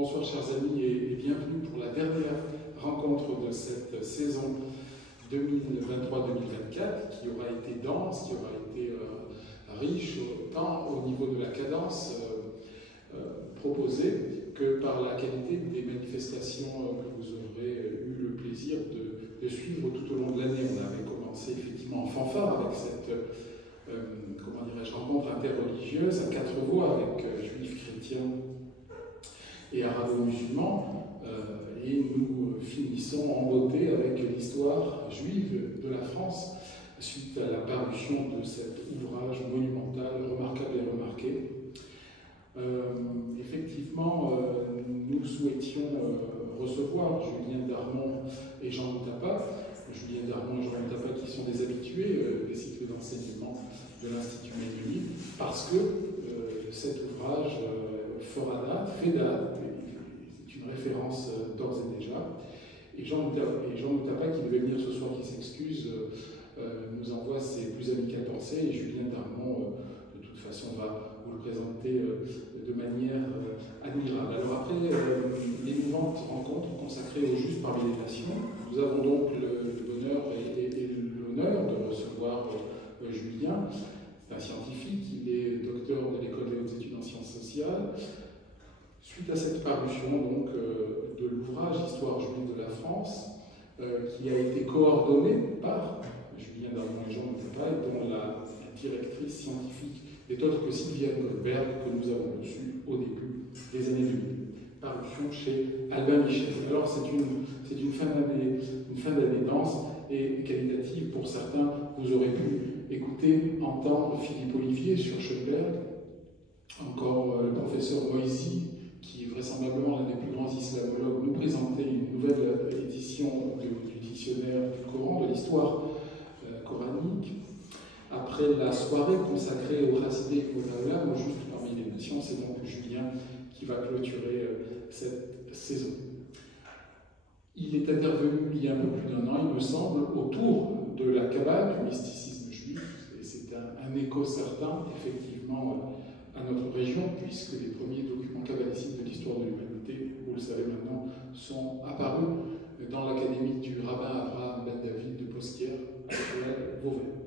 Bonsoir chers amis et bienvenue pour la dernière rencontre de cette saison 2023-2024 qui aura été dense, qui aura été riche tant au niveau de la cadence proposée que par la qualité des manifestations que vous aurez eu le plaisir de suivre tout au long de l'année. On avait commencé effectivement en fanfare avec cette rencontre interreligieuse à quatre voix avec juifs, chrétiens et arabo-musulmans, et nous finissons en beauté avec l'histoire juive de la France suite à la parution de cet ouvrage monumental, remarquable et remarqué. Effectivement, nous souhaitions recevoir Julien Darmon et Jean Moutapa. Julien Darmon et Jean Moutapa qui sont des habitués des cycles d'enseignement de l'Institut Maïmonide, parce que cet ouvrage fera date, fait date, c'est une référence d'ores et déjà. Et Jean Moutapa, qui devait venir ce soir, qui s'excuse, nous envoie ses plus amicales pensées, et Julien Darmon, de toute façon, va vous le présenter de manière admirable. Alors après l'émouvante rencontre consacrée au juste parmi les nations, nous avons donc le bonheur et l'honneur de recevoir Julien. C'est un scientifique, il est docteur de l'École des hautes études en sciences sociales. Suite à cette parution donc, de l'ouvrage Histoire juive de la France, qui a été coordonné par Julien Darmon et Jean Moutapa, dont la directrice scientifique n'est autre que Sylviane Goldberg, que nous avons reçue au début des années 2000. Parution chez Albin Michel. Alors c'est une fin d'année dense et qualitative pour certains. Vous aurez pu écouter, entendre Philippe Olivier sur Schoenberg, encore le professeur Moïsi, qui est vraisemblablement l'un des plus grands islamologues, nous présentait une nouvelle édition du dictionnaire du Coran, de l'histoire coranique. Après la soirée consacrée au Chassidé et au Olam, juste parmi les nations, c'est donc Julien qui va clôturer cette saison. Il est intervenu il y a un peu plus d'1 an, il me semble, autour de la Kabbale, du mysticisme juif, et c'est un écho certain, effectivement, à notre région, puisque les premiers documents kabbalistiques de l'histoire de l'humanité, vous le savez maintenant, sont apparus dans l'académie du rabbin Abraham Ben David de Posquière, à Vauvert.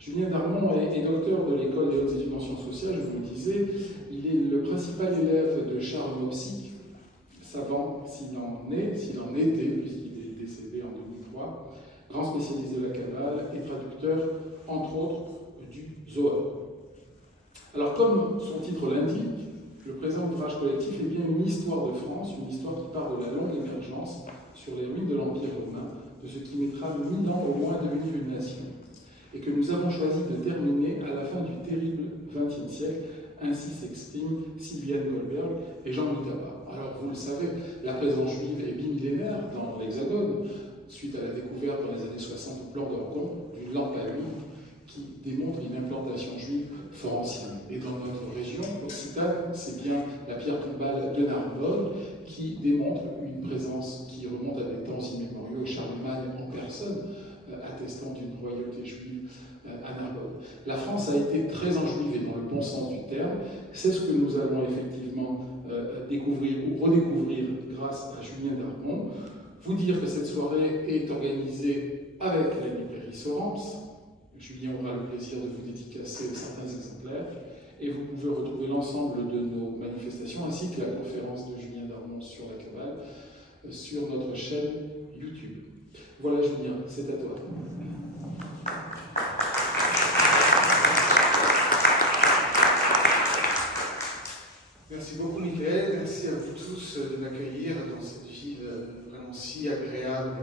Julien Darmon est docteur de l'École des hautes études en sciences sociales, je vous le disais. Il est le principal élève de Charles Mopsic, savant s'il en était, puisqu'il est décédé en 2003, grand spécialiste de la Kabbale et traducteur, entre autres, du Zohar. Alors, comme son titre l'indique, le présent ouvrage collectif est bien une histoire de France, une histoire qui part de la longue émergence sur les ruines de l'Empire romain, de ce qui mettra 1000 ans au moins à devenir une nation, et que nous avons choisi de terminer à la fin du terrible XXe siècle. Ainsi s'expriment Sylviane Goldberg et Jean Moutapa. Alors, vous le savez, la présence juive est bimillénaire dans l'Hexagone, suite à la découverte dans les années 60 au plan d'Orgon d'une lampe à huile qui démontre une implantation juive fort ancienne. Et dans notre région occitane, c'est bien la pierre tombale de Narbonne qui démontre une présence qui remonte à des temps immémoriaux, Charlemagne en personne, attestant d'une royauté juive à Narbonne. La France a été très enjuivée dans le bon sens du terme. C'est ce que nous allons effectivement découvrir ou redécouvrir grâce à Julien Darmon. Vous dire que cette soirée est organisée avec la librairie Sorens. Julien aura le plaisir de vous dédicacer certains exemplaires. Et vous pouvez retrouver l'ensemble de nos manifestations ainsi que la conférence de Julien Darmon sur la Kabbale sur notre chaîne YouTube. Voilà Julien, c'est à toi. Merci beaucoup Michael, merci à vous tous de m'accueillir dans cette ville vraiment si agréable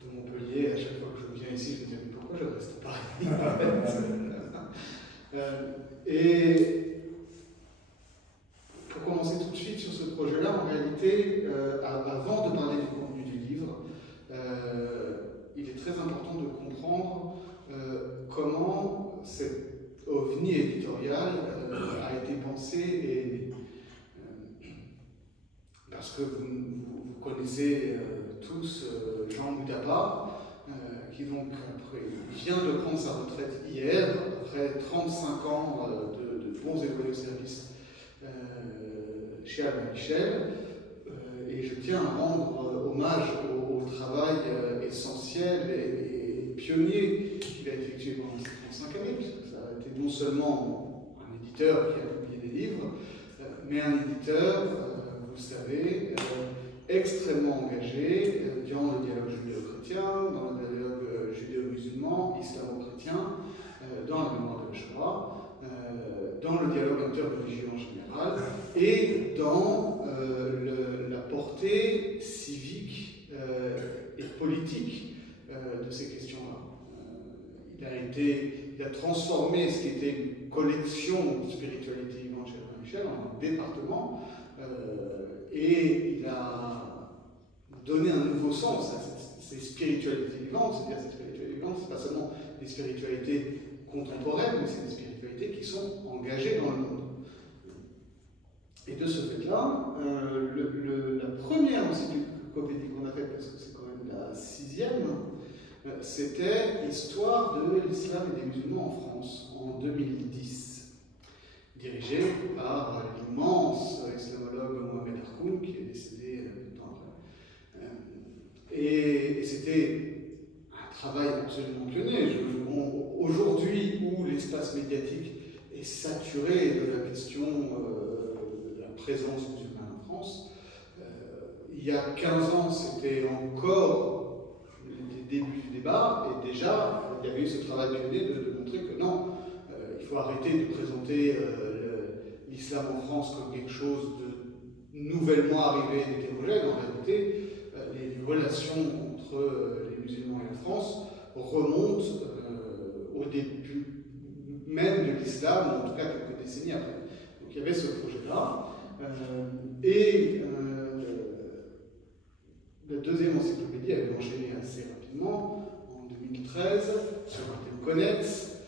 de Montpellier. À chaque fois que je viens ici, je me dis mais pourquoi je reste pas Et pour commencer tout de suite sur ce projet-là, en réalité, avant de parler du contenu du livre, il est très important de comprendre comment cette ovni éditorial a été pensé, et parce que vous connaissez tous Jean Moutapa, qui donc vient de prendre sa retraite hier, après 35 ans de bons et loyaux services chez Albin Michel, et je tiens à rendre hommage au travail essentiel et pionnier qu'il a effectué pendant ces 35 années, puisque ça a été non seulement un éditeur qui a publié des livres, mais un éditeur, vous le savez, extrêmement engagé dans le dialogue judéo-chrétien, dans le dialogue judéo-musulman, islamo-chrétien, dans la mémoire de la Shoah, dans le dialogue interreligieux en général, et dans la portée civique et politique de ces questions-là. Il a transformé ce qui était une collection de spiritualité vivante chez Albin Michel en un département, et il a donné un nouveau sens à ces spiritualités vivantes. C'est-à-dire ces spiritualités vivantes, ce n'est pas seulement des spiritualités contemporaines, mais c'est des spiritualités qui sont engagées dans le monde. Et de ce fait-là, la première encyclopédie qu'on a faite, parce que c'est quand même la 6e, c'était l'histoire de l'islam et des musulmans en France, en 2010, dirigée par l'immense islamologue Mohamed Harkoun, qui est décédé peu de temps après. Et c'était un travail absolument pionnier. Aujourd'hui, où l'espace médiatique est saturé de la question de la présence musulmane en France, il y a 15 ans, c'était encore les débuts du débat, et déjà, il y avait eu ce travail pionnier de montrer que non, il faut arrêter de présenter l'islam en France comme quelque chose de nouvellement arrivé, d'hétérogène. En réalité, les relations entre les musulmans et la France remontent au début même de l'islam, ou en tout cas quelques décennies après. Donc il y avait ce projet-là. La deuxième encyclopédie avait enchaîné assez rapidement, en 2013, sur un thème connexe,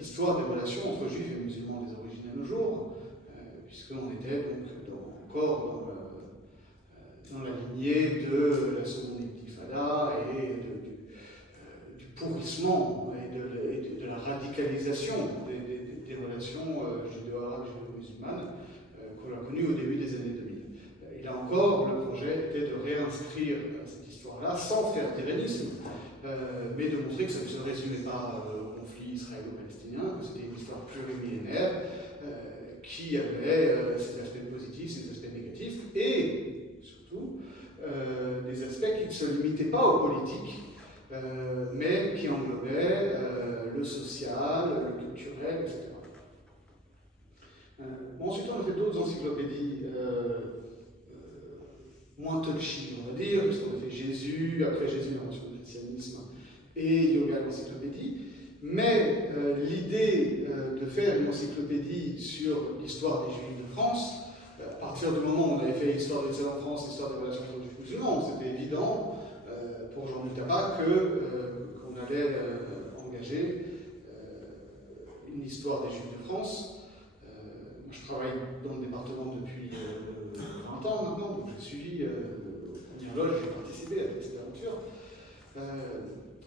histoire des relations entre juifs et musulmans des origines à nos jours, puisqu'on était donc encore dans la lignée de la seconde intifada et du pourrissement et de la radicalisation des relations judéo-arabes et judéo-musulmanes qu'on a connues au début des années 2000. Et là encore, le projet était de réinscrire cette histoire-là sans faire d'irénisme, mais de montrer que ça ne se résumait pas au conflit israélo-palestinien, que c'était une histoire plurimillénaire qui avait ses aspects positifs, ses aspects négatifs, et surtout des aspects qui ne se limitaient pas aux politiques, mais qui englobaient le social, le culturel, etc. Ensuite, on a fait d'autres encyclopédies moins touchy, on va dire, puisqu'on a fait Jésus, après Jésus, l'invention du christianisme, et Yoga, l'encyclopédie. Mais l'idée de faire une encyclopédie sur l'histoire des Juifs de France, à partir du moment où on avait fait l'histoire de l'islam en France, l'histoire des relations entre Juifs musulmans, c'était évident pour Jean-Luc Tapas qu'on allait engager une histoire des Juifs de France. Je travaille dans le département depuis 20 ans maintenant, donc j'ai suivi au dialogue, j'ai participé à cette aventure.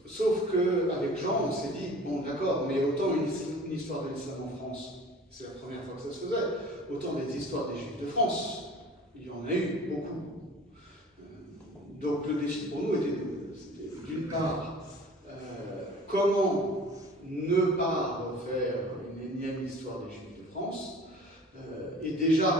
Sauf qu'avec Jean, on s'est dit, bon d'accord, mais autant une histoire de l'islam en France, c'est la première fois que ça se faisait, autant des histoires des Juifs de France, il y en a eu beaucoup. Donc le défi pour nous était d'une part, comment ne pas refaire une énième histoire des Juifs de France. Et déjà,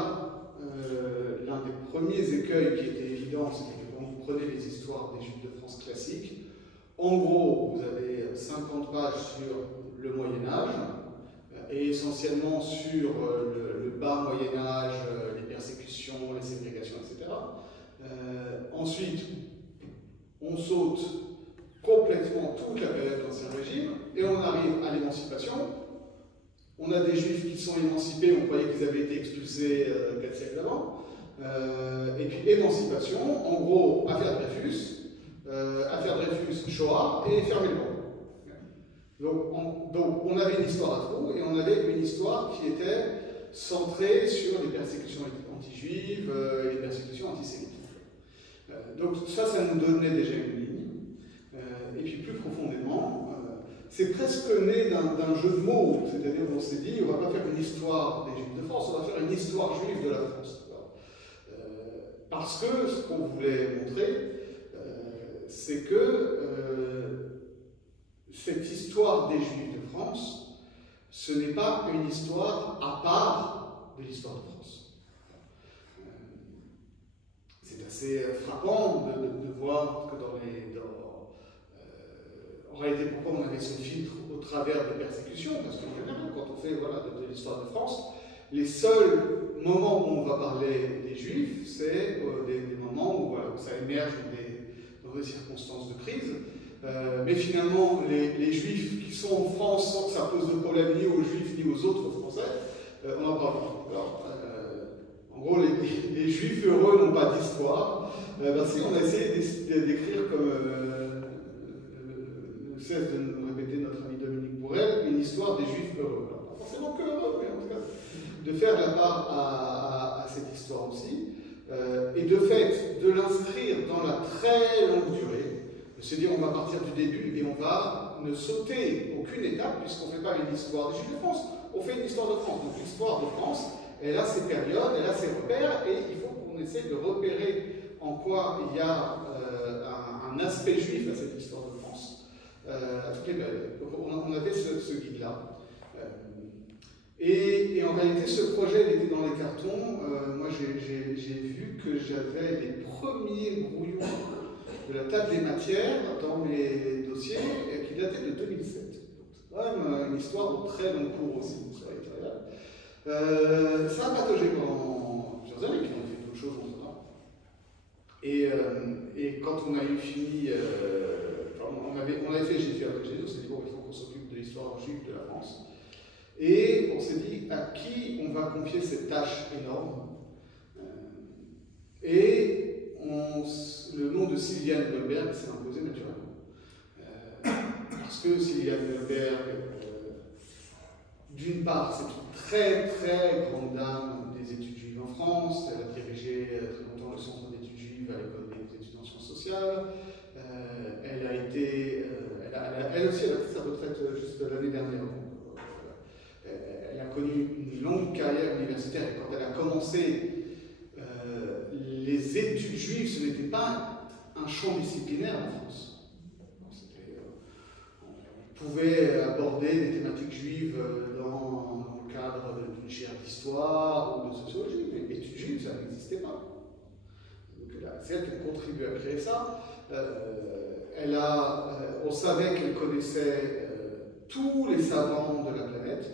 l'un des premiers écueils qui était évident, c'était que quand vous prenez les histoires des Juifs de France classiques, en gros, vous avez 50 pages sur le Moyen-Âge, et essentiellement sur le bas Moyen-Âge, les persécutions, les ségrégations, etc. Ensuite, on saute complètement toute la période de l'Ancien Régime, et on arrive à l'émancipation. On a des Juifs qui sont émancipés, on croyait qu'ils avaient été expulsés 4 siècles avant. Et puis émancipation, en gros, affaire Dreyfus, Shoah, et fermer le banc. Donc on avait une histoire à trous, et on avait une histoire qui était centrée sur les persécutions anti-juives et les persécutions antisémites. Donc ça nous donnait déjà une ligne. Et puis plus profondément, c'est presque né d'un jeu de mots, c'est-à-dire qu'on s'est dit, on ne va pas faire une histoire des Juifs de France, on va faire une histoire juive de la France. Alors, Parce que ce qu'on voulait montrer, c'est que cette histoire des Juifs de France, ce n'est pas une histoire à part de l'histoire de France. C'est assez frappant de voir que en réalité, pourquoi on avait ce filtre au travers des persécutions, parce qu'en général, quand on fait de l'histoire de France, les seuls moments où on va parler des Juifs, c'est des moments où ça émerge dans des circonstances de crise. Mais finalement, les Juifs qui sont en France sans que ça pose de problème ni aux Juifs ni aux autres Français, on n'en parle pas. Alors, en gros, les Juifs heureux n'ont pas d'histoire. Si on a essayé d'écrire comme ne cesse de nous répéter notre ami Dominique Bourrel, une histoire des Juifs heureux. Alors, pas forcément que heureux, mais en tout cas, de faire de la part à cette histoire aussi, et de fait, de l'inscrire dans la très longue durée, de se dire on va partir du début et on va ne sauter aucune étape, puisqu'on ne fait pas une histoire des Juifs de France, on fait une histoire de France. Donc l'histoire de France, elle a ses périodes, elle a ses repères, et il faut qu'on essaie de repérer en quoi il y a un aspect juif à cette histoire de France, à toutes les périodes. Donc on avait ce guide-là. Et en réalité, ce projet, il était dans les cartons. Moi, j'ai vu que j'avais les premiers brouillons de la table des matières dans mes dossiers qui dataient de 2007. Donc, c'est quand même une histoire de très long cours aussi, sur l'éditorial. Ça a pataugé pendant plusieurs années, puis on a fait d'autres choses entre-temps. Et quand on a eu fini, on avait fait Jésus après Jésus, on s'est dit, bon, il faut qu'on s'occupe de l'histoire juive de la France. Et on s'est dit à qui on va confier cette tâche énorme. Et le nom de Sylviane Goldberg s'est imposé naturellement. Parce que Sylviane Goldberg, d'une part, c'est une très très grande dame des études juives en France. Elle a dirigé très longtemps le centre d'études juives à l'école des études en sciences sociales. Elle aussi, elle a pris sa retraite juste l'année dernière. Elle a connu une longue carrière universitaire et quand elle a commencé les études juives, ce n'était pas un champ disciplinaire en France. On pouvait aborder des thématiques juives dans le cadre d'une chaire d'histoire ou de sociologie, mais études juives, ça n'existait pas. Donc c'est elle qui a contribué à créer ça. On savait qu'elle connaissait tous les savants de la planète.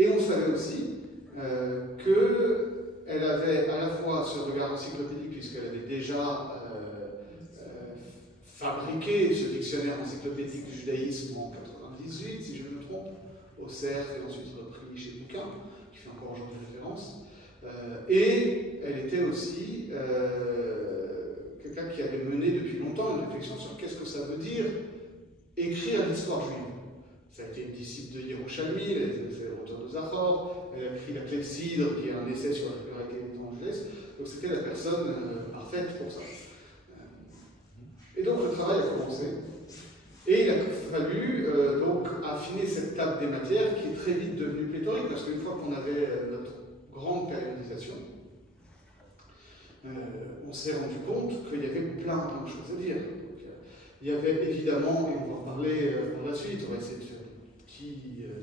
Et on savait aussi qu'elle avait à la fois ce regard encyclopédique, puisqu'elle avait déjà fabriqué ce dictionnaire encyclopédique du judaïsme en 1998, si je ne me trompe, au CERF et ensuite repris chez Bouquin, qui fait encore aujourd'hui référence. Et elle était aussi quelqu'un qui avait mené depuis longtemps une réflexion sur qu'est-ce que ça veut dire écrire l'histoire juive. Ça a été une disciple de Yerushalmi, c'est l'auteur de Zachor, elle a écrit la Clepsydre, qui est un essai sur la pluralité des Angeles, donc c'était la personne parfaite pour ça. Et donc le travail a commencé, et il a fallu donc affiner cette table des matières qui est très vite devenue pléthorique, parce qu'une fois qu'on avait notre grande périodisation, on s'est rendu compte qu'il y avait plein de choses à dire. Donc, il y avait évidemment, et on va en parler par la suite, on va essayer de faire un petit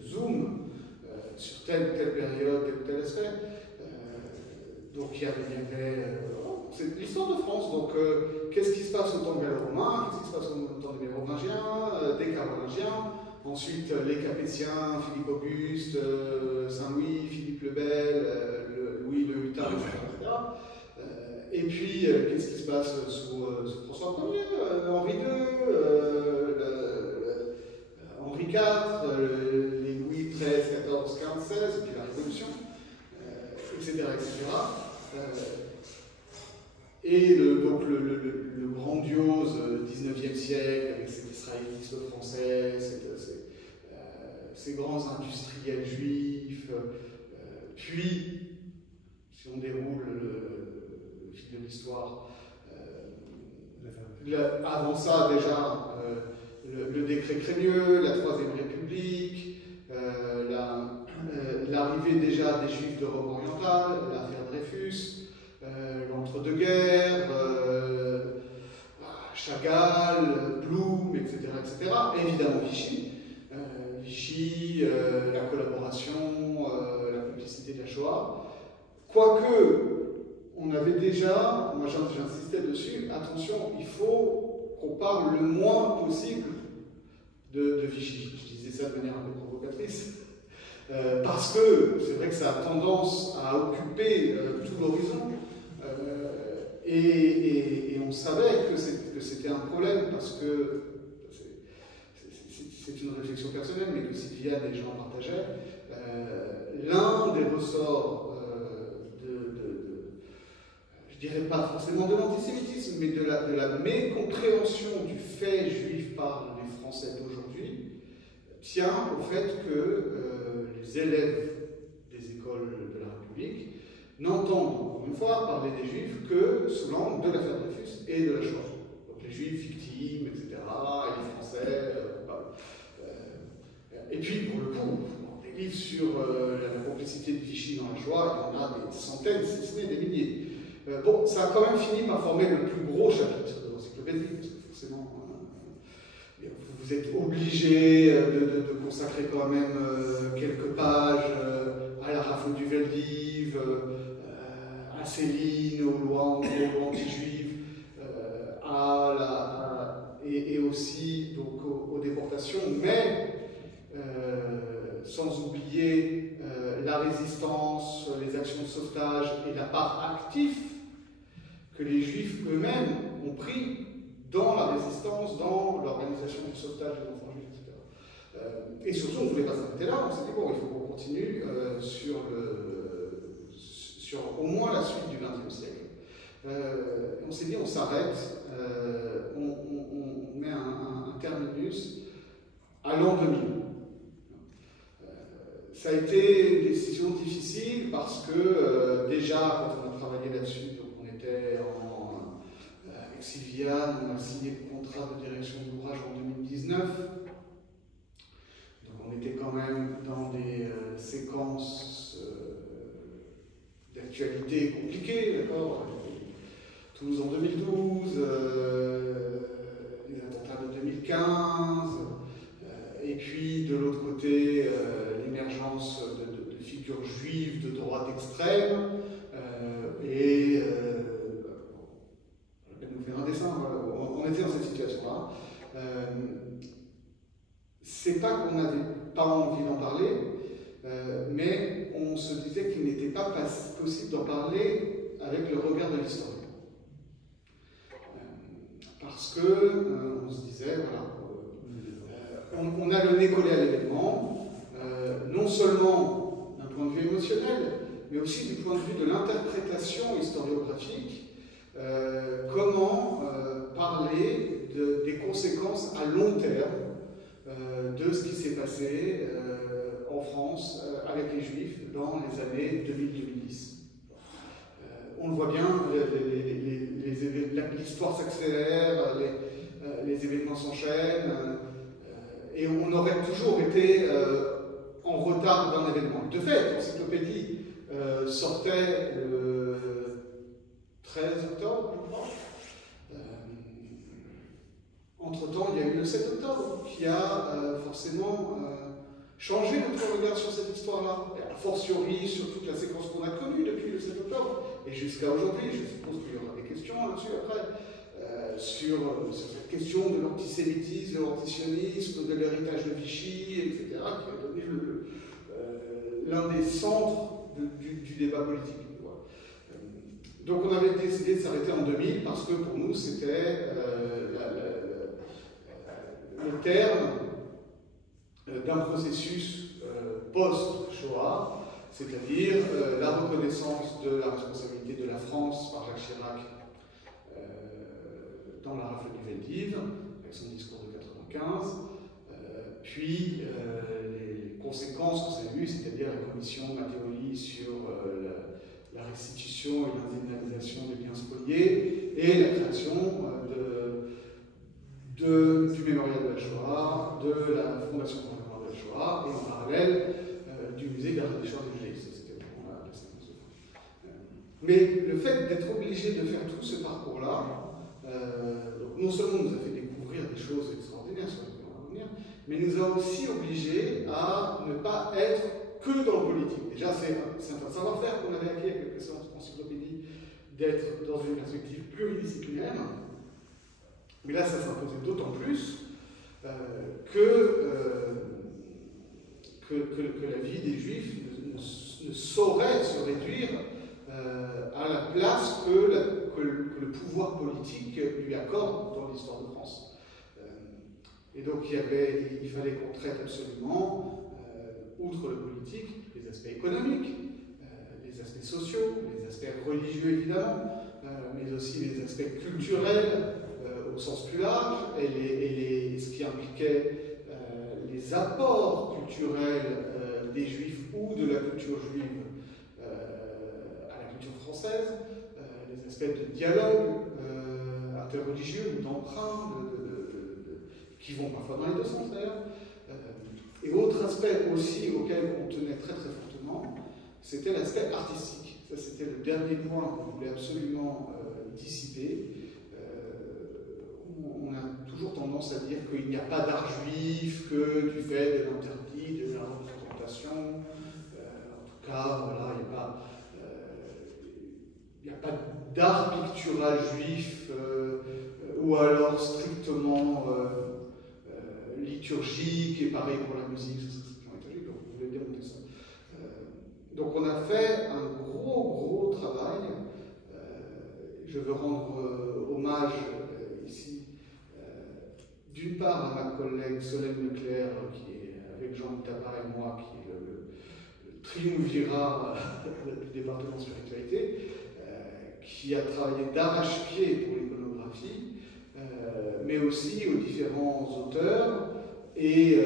zoom sur telle ou telle période, tel ou tel aspect. Donc il y avait c'est l'histoire de France, donc qu'est-ce qui se passe au temps gallo-romain, qu'est-ce qui se passe au temps des Mérovingiens, des Carolingiens, ensuite les Capétiens, Philippe Auguste, Saint-Louis, Philippe le Bel, Louis le Hutin, etc. Et puis, qu'est-ce qui se passe sous François Ier, Henri II, Henri IV, les Louis XIII, XIV, XV, XVI, et puis la Révolution, etc. Et donc le grandiose 19e siècle, avec cet israélisme français, ces grands industriels juifs, puis, si on déroule le fil de l'histoire, avant ça déjà, le décret Crémieux, la Troisième République, l'arrivée déjà des Juifs d'Europe orientale, l'affaire Dreyfus, l'entre-deux de guerre, Chagall, Blum, etc., etc. Et évidemment Vichy. Vichy, la collaboration, la publicité de la Shoah. Quoique, on avait déjà, moi j'insistais dessus, attention, il faut qu'on parle le moins possible de Vichy. Je disais ça de manière un peu provocatrice. Parce que c'est vrai que ça a tendance à occuper tout l'horizon. Et on savait que c'était un problème parce que c'est une réflexion personnelle, mais que Sylviane et Jean partageaient. L'un des ressorts je dirais pas forcément de l'antisémitisme, mais de la mécompréhension du fait juif par les Français d'aujourd'hui, tient au fait que les élèves des écoles de la République n'entendent, encore une fois, parler des juifs que sous l'angle de l'affaire Dreyfus et de la Shoah. Donc les juifs victimes, etc., et les Français. Et puis, pour le coup, des livres sur la complicité de Vichy dans la Shoah, il y en a des centaines, si ce n'est des milliers. Bon, ça a quand même fini par former le plus gros chapitre de l'encyclopédie, parce que forcément, vous êtes obligé de consacrer quand même quelques pages à la rafle du Veldiv, à Céline, aux lois anti-juives, et aussi donc, aux déportations, mais sans oublier la résistance, les actions de sauvetage et la part active que les Juifs eux-mêmes ont pris dans la résistance, dans l'organisation du sauvetage des enfants juifs, etc. Et surtout, on ne voulait pas s'arrêter là, on s'est dit, bon, il faut qu'on continue sur au moins la suite du XXe siècle. On s'est dit, on s'arrête, on met un terminus à l'an 2000. Ça a été une décision difficile parce que déjà, quand on a travaillé là-dessus, avec Sylviane, on a signé le contrat de direction de l'ouvrage en 2019. Donc on était quand même dans des séquences d'actualité compliquées, d'accord. Toulouse en 2012, les attentats de 2015, et puis de l'autre côté, l'émergence de figures juives de droite extrême, et je vais nous faire un dessin, voilà. On était dans cette situation-là. C'est pas qu'on n'avait pas envie d'en parler, mais on se disait qu'il n'était pas possible d'en parler avec le regard de l'historien. Parce que on se disait, voilà, on a le nez collé à l'événement, non seulement d'un point de vue émotionnel, mais aussi du point de vue de l'interprétation historiographique. Comment parler des conséquences à long terme de ce qui s'est passé en France avec les Juifs dans les années 2000-2010. On le voit bien, l'histoire s'accélère, les événements s'enchaînent, et on aurait toujours été en retard d'un événement. De fait, l'encyclopédie sortait le 13 octobre, je crois. Entre-temps, il y a eu le 7 octobre qui a forcément changé notre regard sur cette histoire-là. Et a fortiori sur toute la séquence qu'on a connue depuis le 7 octobre et jusqu'à aujourd'hui. Je suppose qu'il y aura des questions là-dessus après. Sur cette question de l'antisémitisme, de l'antisionisme, de l'héritage de Vichy, etc., qui a donné l'un des centres du débat politique. Donc on avait décidé de s'arrêter en 2000 parce que pour nous c'était le terme d'un processus post-Shoah, c'est-à-dire la reconnaissance de la responsabilité de la France par Jacques Chirac dans la rafle du Veldiv, avec son discours de 95, puis les conséquences que ça a eu, c'est-à-dire la commission Matteoli sur la restitution et l'indemnisation des biens spoliés, et la création du mémorial de la Shoah, de la fondation pour la mémoire de la Shoah, et en parallèle du musée d'art des Shoah de Juillet. C'était vraiment la séquence de fin. Mais le fait d'être obligé de faire tout ce parcours-là, non seulement nous a fait découvrir des choses extraordinaires sur lesquelles on va revenir, mais nous a aussi obligés à ne pas être que dans le politique. Déjà, c'est un savoir-faire qu'on avait acquis avec les précédentes encyclopédies, d'être dans une perspective pluridisciplinaire. Mais là, ça s'imposait d'autant plus que la vie des Juifs ne saurait se réduire à la place que le pouvoir politique lui accorde dans l'histoire de France. Et donc il fallait qu'on traite absolument, outre le politique, les aspects économiques, les aspects sociaux, les aspects religieux évidemment, mais aussi les aspects culturels au sens plus large, et ce qui impliquait les apports culturels des Juifs ou de la culture juive à la culture française, les aspects de dialogue interreligieux ou d'emprunt, qui vont parfois dans les deux sens d'ailleurs. Et autre aspect aussi auquel on tenait très très fortement, c'était l'aspect artistique. Ça, c'était le dernier point qu'on voulait absolument dissiper. On a toujours tendance à dire qu'il n'y a pas d'art juif que du fait de l'interdit, de la représentation. En tout cas, voilà, il n'y a pas d'art pictural juif ou alors strictement liturgique, et pareil pour la musique, c'est strictement liturgique, donc on voulait démonter ça. Donc on a fait un gros travail. Je veux rendre hommage ici, d'une part à ma collègue Solène Leclerc, qui est avec Jean Tabar et moi, qui est le triumvirat du département spiritualité, qui a travaillé d'arrache-pied pour l'iconographie, mais aussi aux différents auteurs et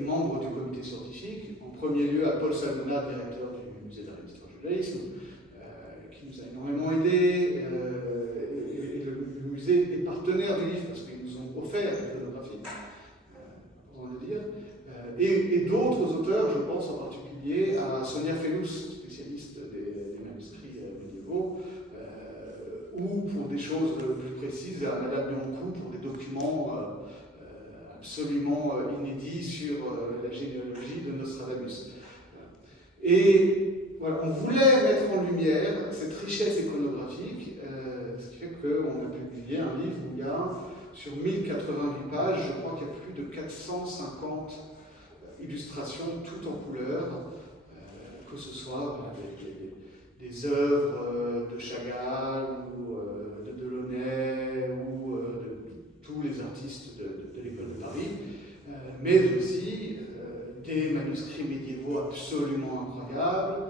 membres du comité scientifique. En premier lieu à Paul Salmona, directeur du musée d'art et d'histoire du judaïsme, qui nous a énormément aidés, et le musée est partenaire du livre parce qu'ils nous ont offert l'iconographie, pour le dire, et d'autres auteurs, je pense en particulier à Sonia Fellous, spécialiste des manuscrits médiévaux, ou pour des choses plus précises à Madame Biancou pour des documents absolument inédits sur la généalogie de Nostradamus. Et voilà, on voulait mettre en lumière cette richesse iconographique, ce qui fait qu'on a publié un livre où il y a, sur 1088 pages, je crois qu'il y a plus de 450 illustrations toutes en couleur, que ce soit des œuvres de Chagall ou de Delaunay ou de tous les artistes de l'école de Paris, mais aussi des manuscrits médiévaux absolument incroyables,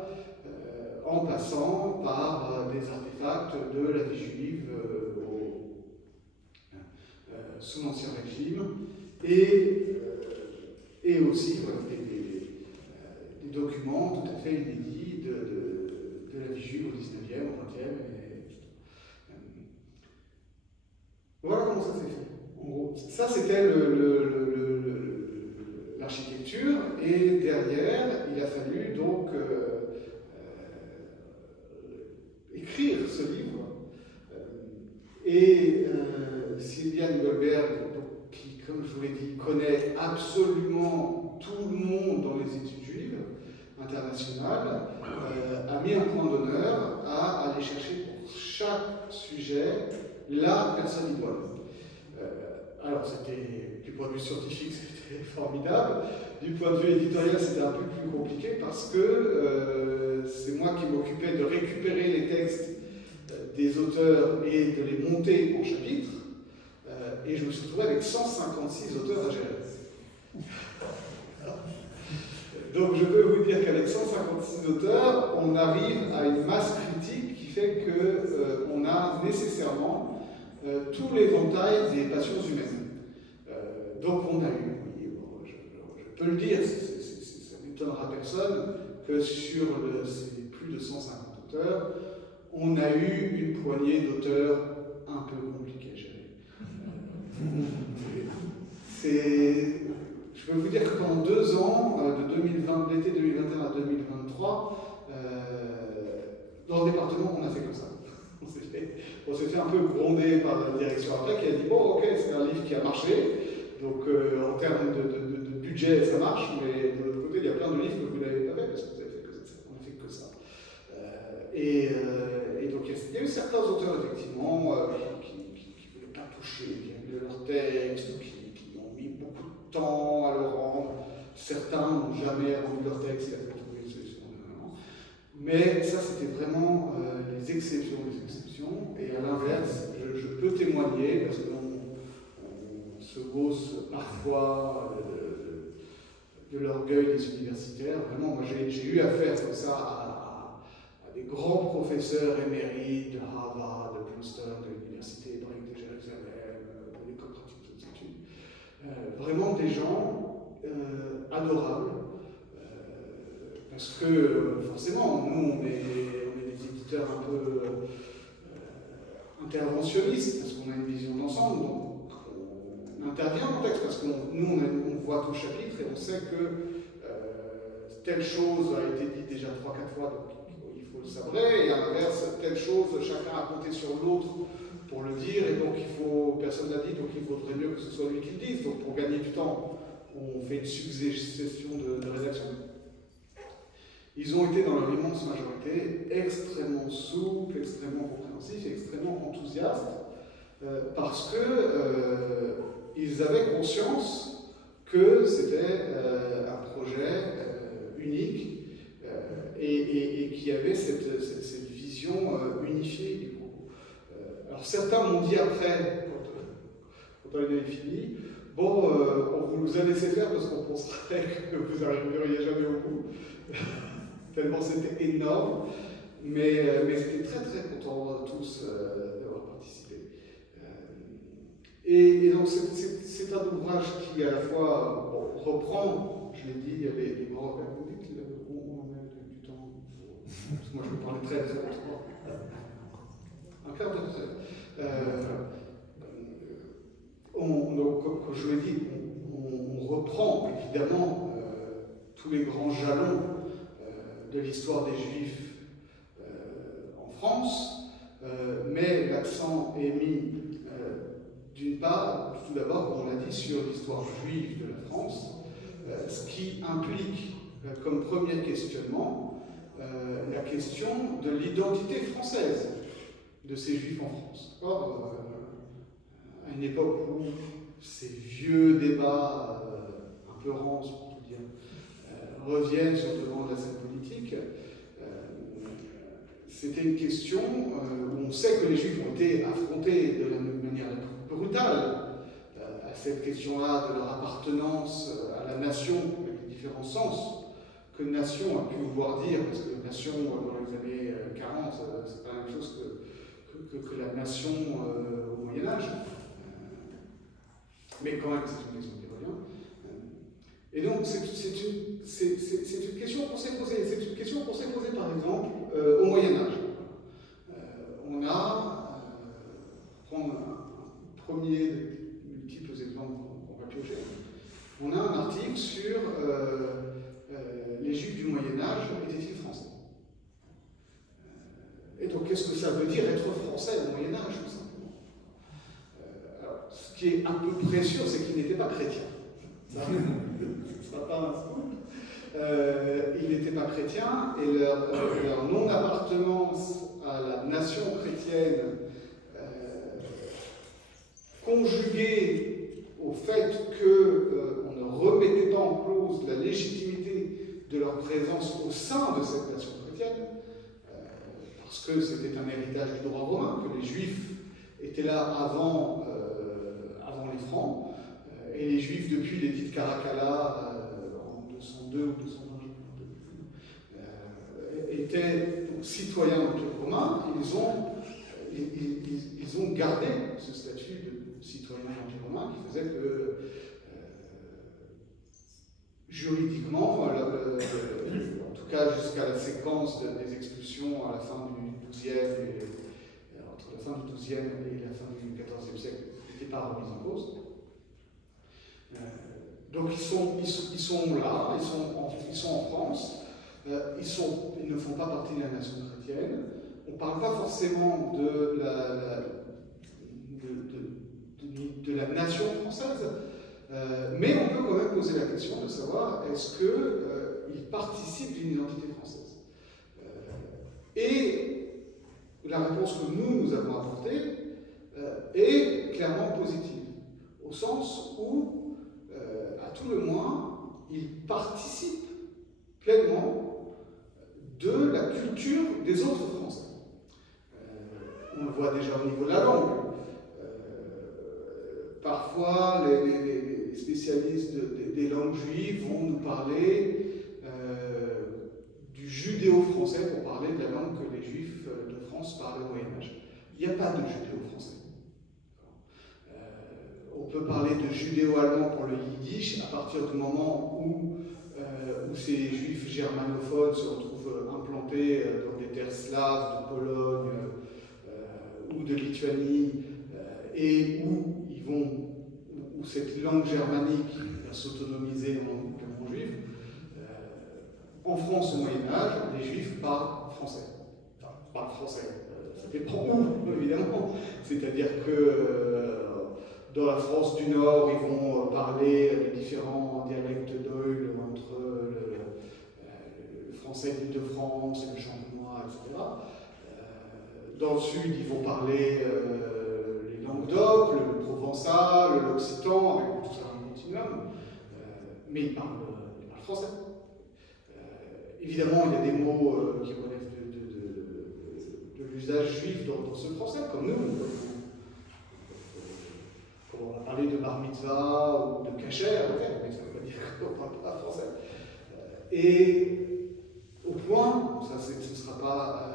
en passant par des artefacts de la vie juive sous l'Ancien Régime, et aussi voilà, des documents tout à fait inédits de la vie juive au XIXe, au XXe. Voilà comment ça s'est fait. En gros, ça c'était l'architecture, et derrière, il a fallu donc écrire ce livre. Et Sylviane Goldberg, qui, comme je vous l'ai dit, connaît absolument tout le monde dans les études juives internationales, a mis un point d'honneur à aller chercher pour chaque sujet la personne idoine. Alors, c'était, du point de vue scientifique, c'était formidable. Du point de vue éditorial, c'était un peu plus compliqué parce que c'est moi qui m'occupais de récupérer les textes des auteurs et de les monter en chapitres. Et je me suis retrouvé avec 156 auteurs à gérer. Donc, je peux vous dire qu'avec 156 auteurs, on arrive à une masse critique qui fait qu'on a nécessairement tout l'éventail des passions humaines. Donc on a eu, je peux le dire, ça n'étonnera personne, que sur ces plus de 150 auteurs, on a eu une poignée d'auteurs un peu compliqués à gérer. Je peux vous dire que pendant 2 ans, de l'été 2021 à 2023, dans le département, on a fait On s'est fait un peu gronder par la direction après, qui a dit bon, ok, c'est un livre qui a marché, donc en termes de budget, ça marche, mais de l'autre côté, il y a plein de livres que vous n'avez pas fait parce que vous avez fait que ça. On a fait que ça. Et donc, il y a eu certains auteurs, effectivement, qui ne voulaient pas toucher leur texte, qui ont mis beaucoup de temps à le rendre. Certains n'ont jamais rendu leur texte, il a fait trouver une solution. Mais ça, c'était vraiment les exceptions des exceptions. Et à l'inverse, je peux témoigner, parce qu'on se gausse parfois de l'orgueil des universitaires. Vraiment, moi, j'ai eu affaire comme ça à des grands professeurs émérites de Harvard, de Princeton, de l'université hébraïque de Jérusalem, de l'école pratique des études. Vraiment des gens adorables. Parce que forcément, nous, on est des éditeurs un peu interventionnistes, parce qu'on a une vision d'ensemble, donc on intervient dans le texte, parce que nous, on voit tout le chapitre et on sait que telle chose a été dite déjà 3-4 fois, donc il faut le sabrer, et à l'inverse, telle chose, chacun a compté sur l'autre pour le dire, et donc personne l'a dit, donc il faudrait mieux que ce soit lui qui le dise, donc pour gagner du temps, on fait une succession de rédaction. Ils ont été, dans leur immense majorité, extrêmement souples, extrêmement compréhensifs, extrêmement enthousiastes, parce qu'ils avaient conscience que c'était un projet unique et qui avait cette vision unifiée du groupe. Alors certains m'ont dit après, quand on avait fini, bon, on vous a laissé faire parce qu'on penserait que vous n'arriveriez jamais au bout. Tellement c'était énorme, mais j'étais très très content tous d'avoir participé. Et donc c'est un ouvrage qui à la fois reprend, je l'ai dit, il y avait les grands vous dites on en met du temps, parce que moi je peux parler très très longtemps. Un quart d'heure. Donc comme je l'ai dit, on reprend évidemment tous les grands jalons de l'histoire des Juifs en France, mais l'accent est mis d'une part, tout d'abord, comme on l'a dit, sur l'histoire juive de la France, ce qui implique comme premier questionnement la question de l'identité française de ces Juifs en France. Or, à une époque où ces vieux débats un peu rances, pour tout dire, reviennent sur le devant de la scène politique, c'était une question où on sait que les Juifs ont été affrontés de la manière la plus brutale à cette question-là de leur appartenance à la nation, avec les différents sens que nation a pu vouloir dire, parce que nation dans les années 40, c'est pas la même chose que la nation au Moyen-Âge. Mais quand même, c'est une question qui revient. Et donc, c'est une question qu'on s'est posée. C'est une question qu'on s'est posée, par exemple, au Moyen-Âge. On a, prendre un premier des multiples exemples qu'on va piocher, on a un article sur les Juifs du Moyen-Âge étaient-ils français? Et donc, qu'est-ce que ça veut dire être français au Moyen-Âge, tout simplement? Alors, ce qui est à peu près sûr, c'est qu'ils n'étaient pas chrétiens. Ça sera pas un scoop. Ils n'étaient pas chrétiens et leur non-appartenance à la nation chrétienne, conjuguée au fait qu'on ne remettait pas en cause la légitimité de leur présence au sein de cette nation chrétienne, parce que c'était un héritage du droit romain, que les Juifs étaient là avant les Francs, et les Juifs, depuis l'édit de Caracalla, en 202 ou 220, étaient donc citoyens de l'Empire romain. Ils ont gardé ce statut de citoyen de l'Empire romain qui faisait que, juridiquement, en tout cas jusqu'à la séquence des expulsions à la fin du XIIe, entre la fin du XIIe et la fin du XIVe siècle, n'était pas remis en cause. Donc ils sont là, ils sont en France, ils ne font pas partie de la nation chrétienne, on ne parle pas forcément de la nation française, mais on peut quand même poser la question de savoir est-ce qu'il participe d'une identité française. Et la réponse que nous avons apportée est clairement positive, au sens où, à tout le moins, il participe pleinement de la culture des autres Français. On le voit déjà au niveau de la langue. Parfois, les spécialistes des langues juives vont nous parler du judéo-français pour parler de la langue que les juifs de France parlaient au Moyen-Âge. Il n'y a pas de judéo-français. On peut parler de judéo-allemand pour le yiddish à partir du moment où ces juifs germanophones se retrouvent implantés dans des terres slaves de Pologne ou de Lituanie et où cette langue germanique va s'autonomiser en juif. En France, au Moyen-Âge, les juifs parlent français. Enfin, parlent français. Ça dépend où, évidemment. C'est-à-dire que dans la France du Nord, ils vont parler de différents dialectes d'Oïl entre le français d'Île-de-France et le champenois, etc. Dans le Sud, ils vont parler les Languedoc, le provençal, l'occitan, avec tout ça un continuum, mais ils parlent français. Évidemment, il y a des mots qui relèvent de l'usage juif dans ce français, comme nous. On va parler de bar mitzvah ou de kasher, mais ça ne veut pas dire qu'on ne parle pas français. Et au point, ça ce ne sera pas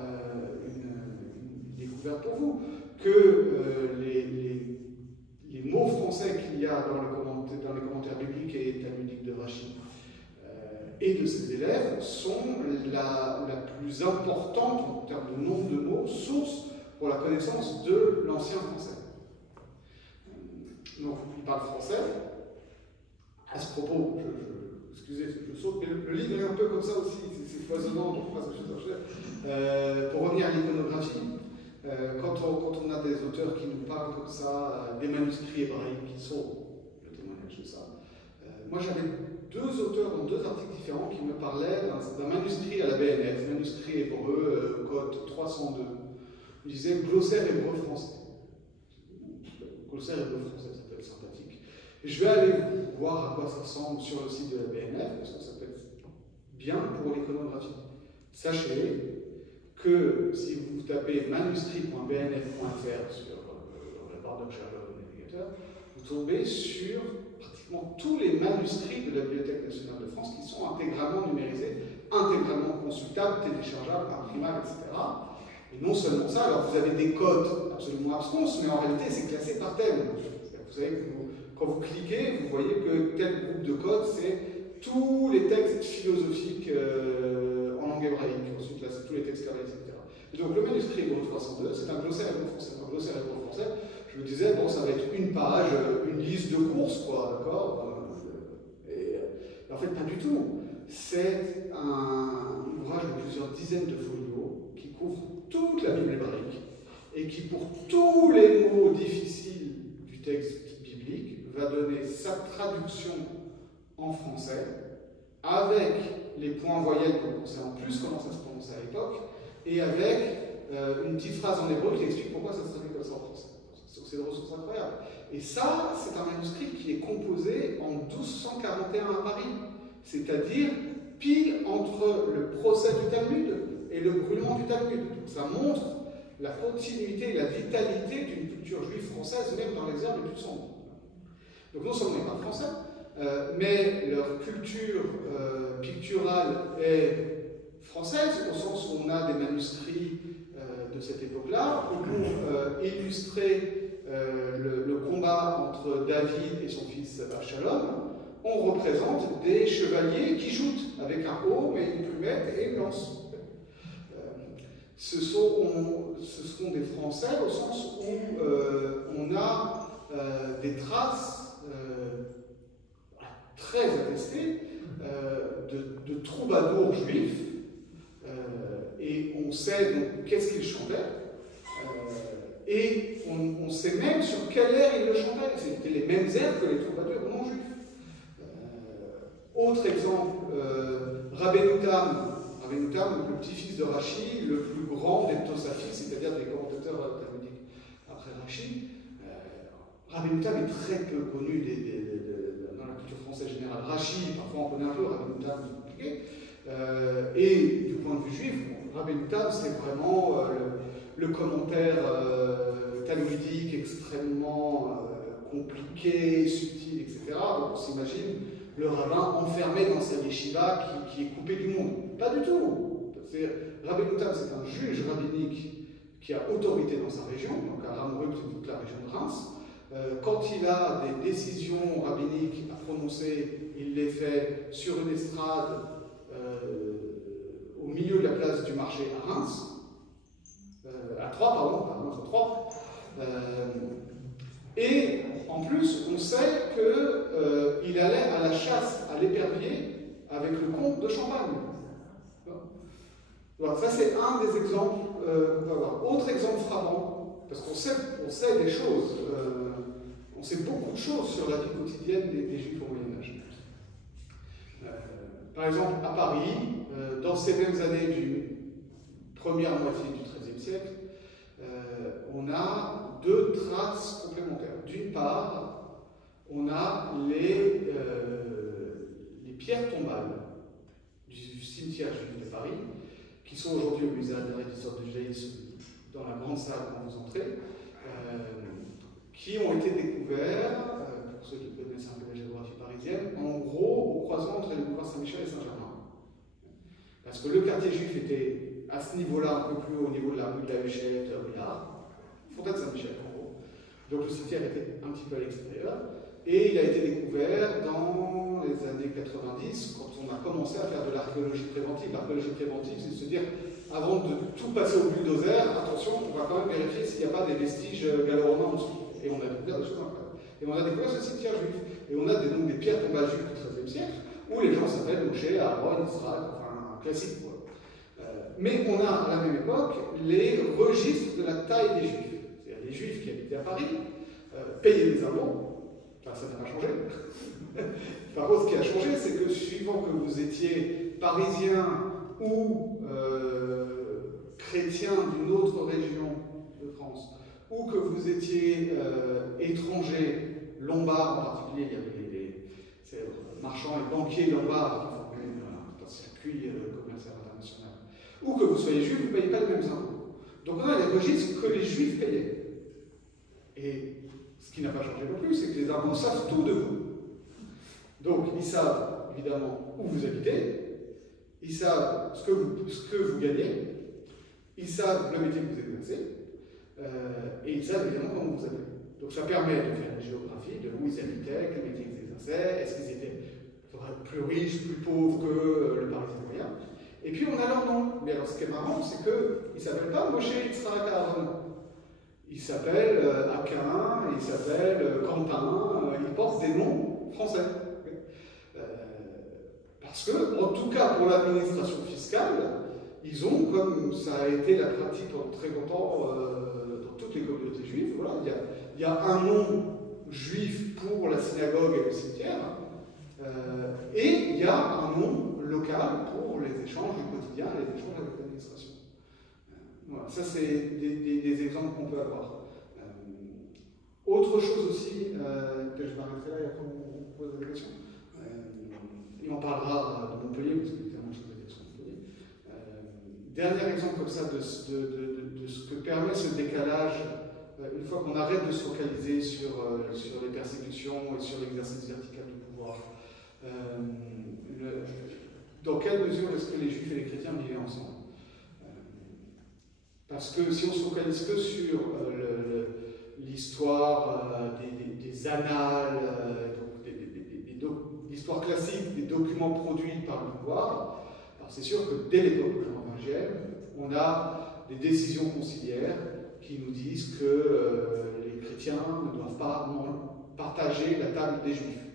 une découverte pour vous, que les mots français qu'il y a dans les commentaires bibliques et talmudiques de Rashi et de ses élèves sont la plus importante en termes de nombre de mots, source pour la connaissance de l'ancien français. Donc, il parle français. À ce propos, excusez, je saute, mais le livre est un peu comme ça aussi, c'est foisonnant, donc pas ce que je cherchais. Pour revenir à l'iconographie, quand on a des auteurs qui nous parlent comme ça, des manuscrits hébraïques qui sont le témoignage de ça, moi j'avais deux auteurs dans deux articles différents qui me parlaient d'un manuscrit à la BNF, manuscrit hébreu, code 302. Ils disaient glossaire hébreu-français. Glossaire hébreu-français, ça peut être sympathique. Et je vais aller voir à quoi ça ressemble sur le site de la BNF, parce que ça peut être bien pour l'iconographie. Sachez que si vous tapez manuscrit.bnf.fr sur la barre de recherche de navigateur, vous tombez sur pratiquement tous les manuscrits de la Bibliothèque nationale de France qui sont intégralement numérisés, intégralement consultables, téléchargeables, imprimables, etc. Et non seulement ça, alors vous avez des codes absolument absconses, mais en réalité c'est classé par thème. Vous savez que quand vous cliquez, vous voyez que tel groupe de codes, c'est tous les textes philosophiques en langue hébraïque, ensuite là c'est tous les textes kabbaliques, etc. Et donc le manuscrit hébreu 302, c'est un glossaire hébreu-français. Un glossaire hébreu-français, je me disais, bon, ça va être une page, une liste de courses, quoi, d'accord? Et en fait, pas du tout. C'est un ouvrage de plusieurs dizaines de folios qui couvre toute la Bible hébraïque et qui, pour tous les mots difficiles du texte biblique, va donner sa traduction en français avec les points voyelles qu'on sait en plus comment ça se prononçait à l'époque et avec une petite phrase en hébreu qui explique pourquoi ça se traduit comme ça en français. C'est une ressource incroyable. Et ça, c'est un manuscrit qui est composé en 1241 à Paris, c'est-à-dire pile entre le procès du Talmud et le brûlement du Talmud. Donc ça montre la continuité et la vitalité d'une culture juive française, même dans les heures les plus sombres. Donc non seulement ils parlent français, mais leur culture picturale est française, au sens où on a des manuscrits de cette époque-là, où pour illustrer le combat entre David et son fils Absalom, on représente des chevaliers qui jouent avec un aume et une plumette et une lance. Ce sont des Français au sens où on a des traces très attestées de troubadours juifs et on sait donc qu'est-ce qu'il chantait, et on sait même sur quel air il le chantait. C'était les mêmes airs que les troubadours non juifs. Autre exemple, Rabbeinu Tam, le petit-fils de Rashi, le plus grand des Tosafis, c'est-à-dire des commentateurs talmudiques après Rashi. Rabbeinu Tam est très peu connu dans la culture française générale. Rashi, parfois on connaît un peu, Rabbeinu Tam c'est compliqué. Et du point de vue juif, Rabbeinu Tam c'est vraiment le commentaire talmudique extrêmement compliqué, subtil, etc. Donc on s'imagine le rabbin enfermé dans sa yeshiva qui est coupé du monde. Pas du tout. Rabbeinu Tam, c'est un juge rabbinique qui a autorité dans sa région, donc à Ramrup, c'est toute la région de Reims. Quand il a des décisions rabbiniques à prononcer, il les fait sur une estrade au milieu de la place du marché à Reims, à Troyes, pardon, à Troyes. Et en plus, on sait qu'il allait à la chasse à l'épervier avec le comte de Champagne. Voilà, ça c'est un des exemples qu'on peut avoir. Autre exemple frappant, parce qu'on sait des choses, on sait beaucoup de choses sur la vie quotidienne des Juifs au Moyen-Âge. Par exemple, à Paris, dans ces mêmes années du première moitié du XIIIe siècle, on a deux traces complémentaires. D'une part, on a les pierres tombales du cimetière juif de Paris, qui sont aujourd'hui au musée d'art et d'histoire du judaïsme, dans la grande salle quand vous entrez, qui ont été découverts, pour ceux qui connaissent un peu la géographie parisienne, en gros au croisement entre les boulevards Saint-Michel et Saint-Germain. Parce que le quartier juif était à ce niveau-là, un peu plus haut, au niveau de la rue de la Huchette, Fontaine Saint-Michel en gros. Donc le cimetière était un petit peu à l'extérieur. Et il a été découvert dans les années 90, quand on a commencé à faire de l'archéologie préventive. L'archéologie préventive, c'est de se dire, avant de tout passer au bulldozer, attention, on va quand même vérifier s'il n'y a pas des vestiges gallo-romains en dessous. Et on a découvert des choses incroyables. Et on a découvert ce cimetière juif. Et on a donc des pierres tombales juives du XIIIe siècle, où les gens s'appellent Moshe, Aaron, Israël, enfin un classique quoi. Mais on a à la même époque les registres de la taille des juifs. C'est-à-dire les juifs qui habitaient à Paris, payaient des impôts. Enfin, ça n'a pas changé. Par contre, ce qui a changé, c'est que suivant que vous étiez parisien ou chrétien d'une autre région de France, ou que vous étiez étranger, lombard en particulier, il y avait les marchands et banquiers lombards qui formaient un circuit commercial international, ou que vous soyez juif, vous ne payez pas les mêmes impôts. Donc on a des registres que les juifs payaient. Et ce qui n'a pas changé non plus, c'est que les impôts savent tout de vous. Donc, ils savent évidemment où vous habitez, ils savent ce que vous gagnez, ils savent le métier que vous exercez, et ils savent évidemment comment vous appelez. Donc, ça permet de faire la géographie de où ils habitaient, quel métier ils exerçaient, est-ce qu'ils étaient plus riches, plus pauvres que le Parisien moyen. Et puis, on a leur nom. Mais alors, ce qui est marrant, c'est qu'ils ne s'appellent pas Moshe Yitzhak Aaron. Il s'appelle Aquin, il s'appelle Quentin, il porte des noms français. Parce que, en tout cas pour l'administration fiscale, ils ont, comme ça a été la pratique pendant très longtemps dans toutes les communautés juives, voilà, il y a un nom juif pour la synagogue et le cimetière, et il y a un nom local pour les échanges du quotidien et les échanges avec l'administration. Voilà, ça, c'est des exemples qu'on peut avoir. Autre chose aussi, que je m'arrêterai là et après on pose des questions. Et on parlera de Montpellier, parce qu'il y a tellement de choses à dire sur Montpellier. Dernier exemple comme ça de ce que permet ce décalage, une fois qu'on arrête de se focaliser sur les persécutions et sur l'exercice vertical du pouvoir. Dans quelle mesure est-ce que les Juifs et les chrétiens vivaient ensemble? Parce que si on se focalise que sur l'histoire des annales, l'histoire classique des documents produits par le pouvoir, c'est sûr que dès l'époque carolingienne, on a des décisions conciliaires qui nous disent que les chrétiens ne doivent pas partager la table des juifs.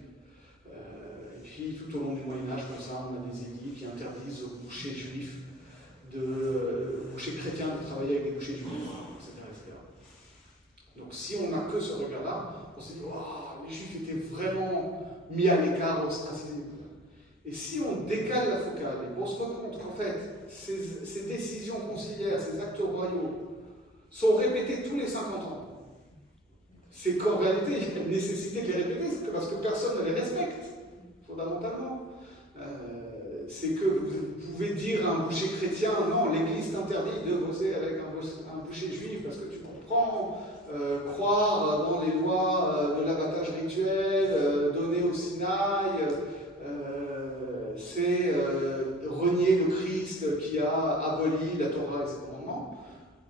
Et puis tout au long du Moyen-Âge, comme ça, on a des édits qui interdisent aux bouchers juifs de bouchers chrétiens qui travaillaient avec des bouchers juifs, etc., etc. Donc si on n'a que ce regard-là, on se dit oh, les juifs étaient vraiment mis à l'écart au sein de ces découvertes. Et si on décale la focale et qu'on se rend compte qu'en fait, ces décisions conciliaires, ces actes royaux, sont répétés tous les 50 ans, c'est qu'en réalité, il y a une nécessité de les répéter, c'est parce que personne ne les respecte, fondamentalement. C'est que vous pouvez dire à un boucher chrétien, non, l'Église t'interdit de bosser avec un boucher juif parce que tu comprends, croire dans les lois de l'abattage rituel, donné au Sinaï, c'est renier le Christ qui a aboli la Torah et ses commandements.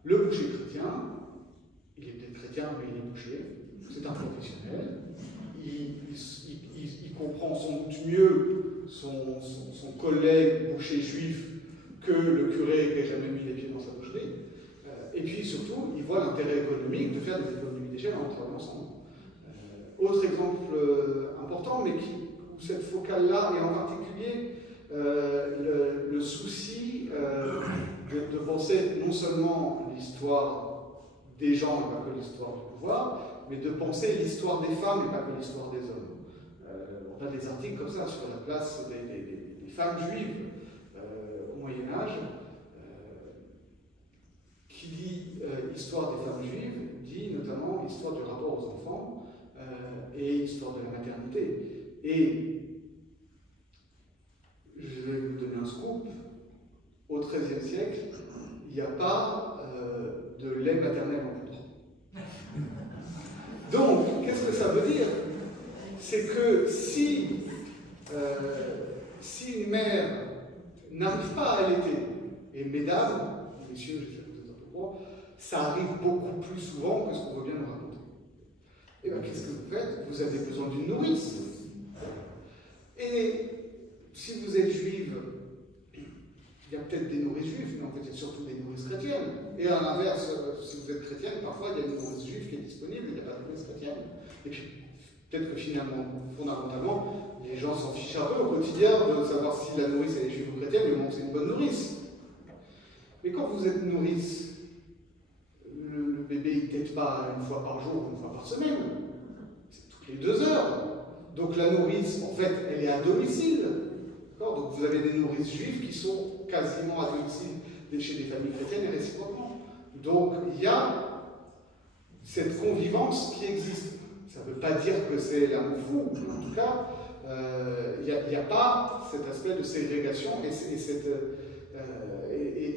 Le boucher chrétien, il est peut-être chrétien, mais il est boucher, c'est un professionnel, il comprend sans doute mieux son collègue boucher juif que le curé qui n'a jamais mis les pieds dans sa boucherie. Et puis surtout, il voit l'intérêt économique de faire des économies d'échelle en travaillant ensemble. Autre exemple important, mais où cette focale-là, et en particulier le souci de penser non seulement l'histoire des gens et pas que l'histoire du pouvoir, mais de penser l'histoire des femmes et pas que l'histoire des hommes. On a des articles comme ça sur la place des femmes juives au Moyen-Âge. Qui dit histoire des femmes juives, dit notamment histoire du rapport aux enfants et histoire de la maternité. Et je vais vous donner un scoop. Au XIIIe siècle, il n'y a pas de lait maternel en poudre. Donc, qu'est-ce que ça veut dire? C'est que si une mère n'arrive pas à allaiter, et mesdames, messieurs, je sais que vous êtes un peu gros, ça arrive beaucoup plus souvent que ce qu'on veut bien nous raconter. Et bien, qu'est-ce que vous faites? Vous avez besoin d'une nourrice. Et si vous êtes juive, il y a peut-être des nourrices juives, mais en fait, il y a surtout des nourrices chrétiennes. Et à l'inverse, si vous êtes chrétienne, parfois, il y a une nourrice juive qui est disponible, il n'y a pas de nourrice chrétienne. Et puis, peut-être que finalement, fondamentalement, les gens s'en fichent un peu au quotidien de savoir si la nourrice elle est juive ou chrétienne, mais bon, c'est une bonne nourrice. Mais quand vous êtes nourrice, le bébé il tète pas une fois par jour, une fois par semaine, c'est toutes les 2 heures. Donc la nourrice, en fait, elle est à domicile. Donc vous avez des nourrices juives qui sont quasiment à domicile chez des familles chrétiennes et réciproquement. Donc il y a cette convivence qui existe. Ça ne veut pas dire que c'est l'amour fou, mais en tout cas, il n'y a pas cet aspect de ségrégation et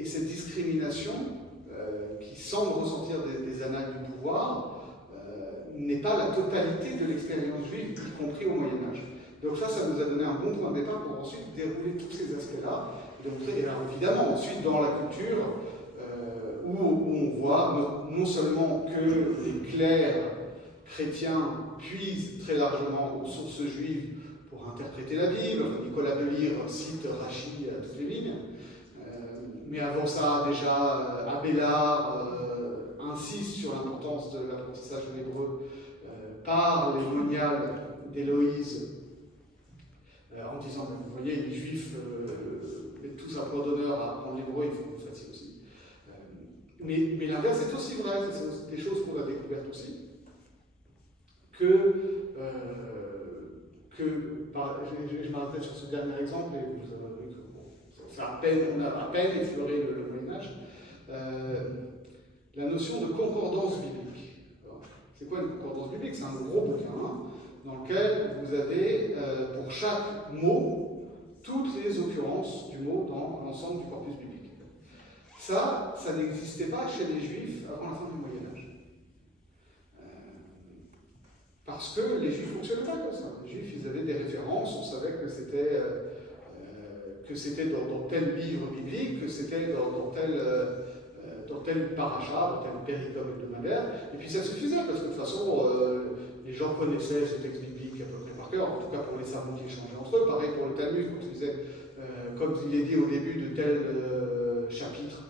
cette discrimination qui semble ressortir des annales du pouvoir n'est pas la totalité de l'expérience juive, y compris au Moyen-Âge. Donc ça nous a donné un bon point de départ pour ensuite dérouler tous ces aspects-là. Et alors évidemment, ensuite, dans la culture, où on voit non seulement que les clercs chrétiens puisent très largement aux sources juives pour interpréter la Bible. Nicolas de Lyre cite Rachid à toutes les lignes. Mais avant ça, déjà, Abélard insiste sur l'importance de l'apprentissage de l'hébreu par les moniales d'Héloïse, en disant, vous voyez, les Juifs mettent tous un point d'honneur à apprendre l'hébreu, il faut que vous le fassiez aussi. Mais l'inverse est aussi vrai, c'est des choses qu'on a découvertes aussi. Je m'arrêterai sur ce dernier exemple, et vous avez vu que on a à peine effleuré le Moyen-Âge. La notion de concordance biblique. C'est quoi une concordance biblique? C'est un gros bouquin dans lequel vous avez pour chaque mot toutes les occurrences du mot dans l'ensemble du corpus biblique. Ça n'existait pas chez les Juifs avant la fin du Moyen-Âge. Parce que les Juifs ne fonctionnaient pas comme ça. Les Juifs, ils avaient des références, on savait que c'était dans tel livre biblique, que c'était dans tel paracha, dans tel péricope hebdomadaire, et puis ça suffisait, parce que de toute façon, les gens connaissaient ce texte biblique à peu près par cœur, en tout cas pour les sermons qui échangeaient entre eux. Pareil pour le Talmud, quand ils disaient, comme il est dit au début de tel chapitre,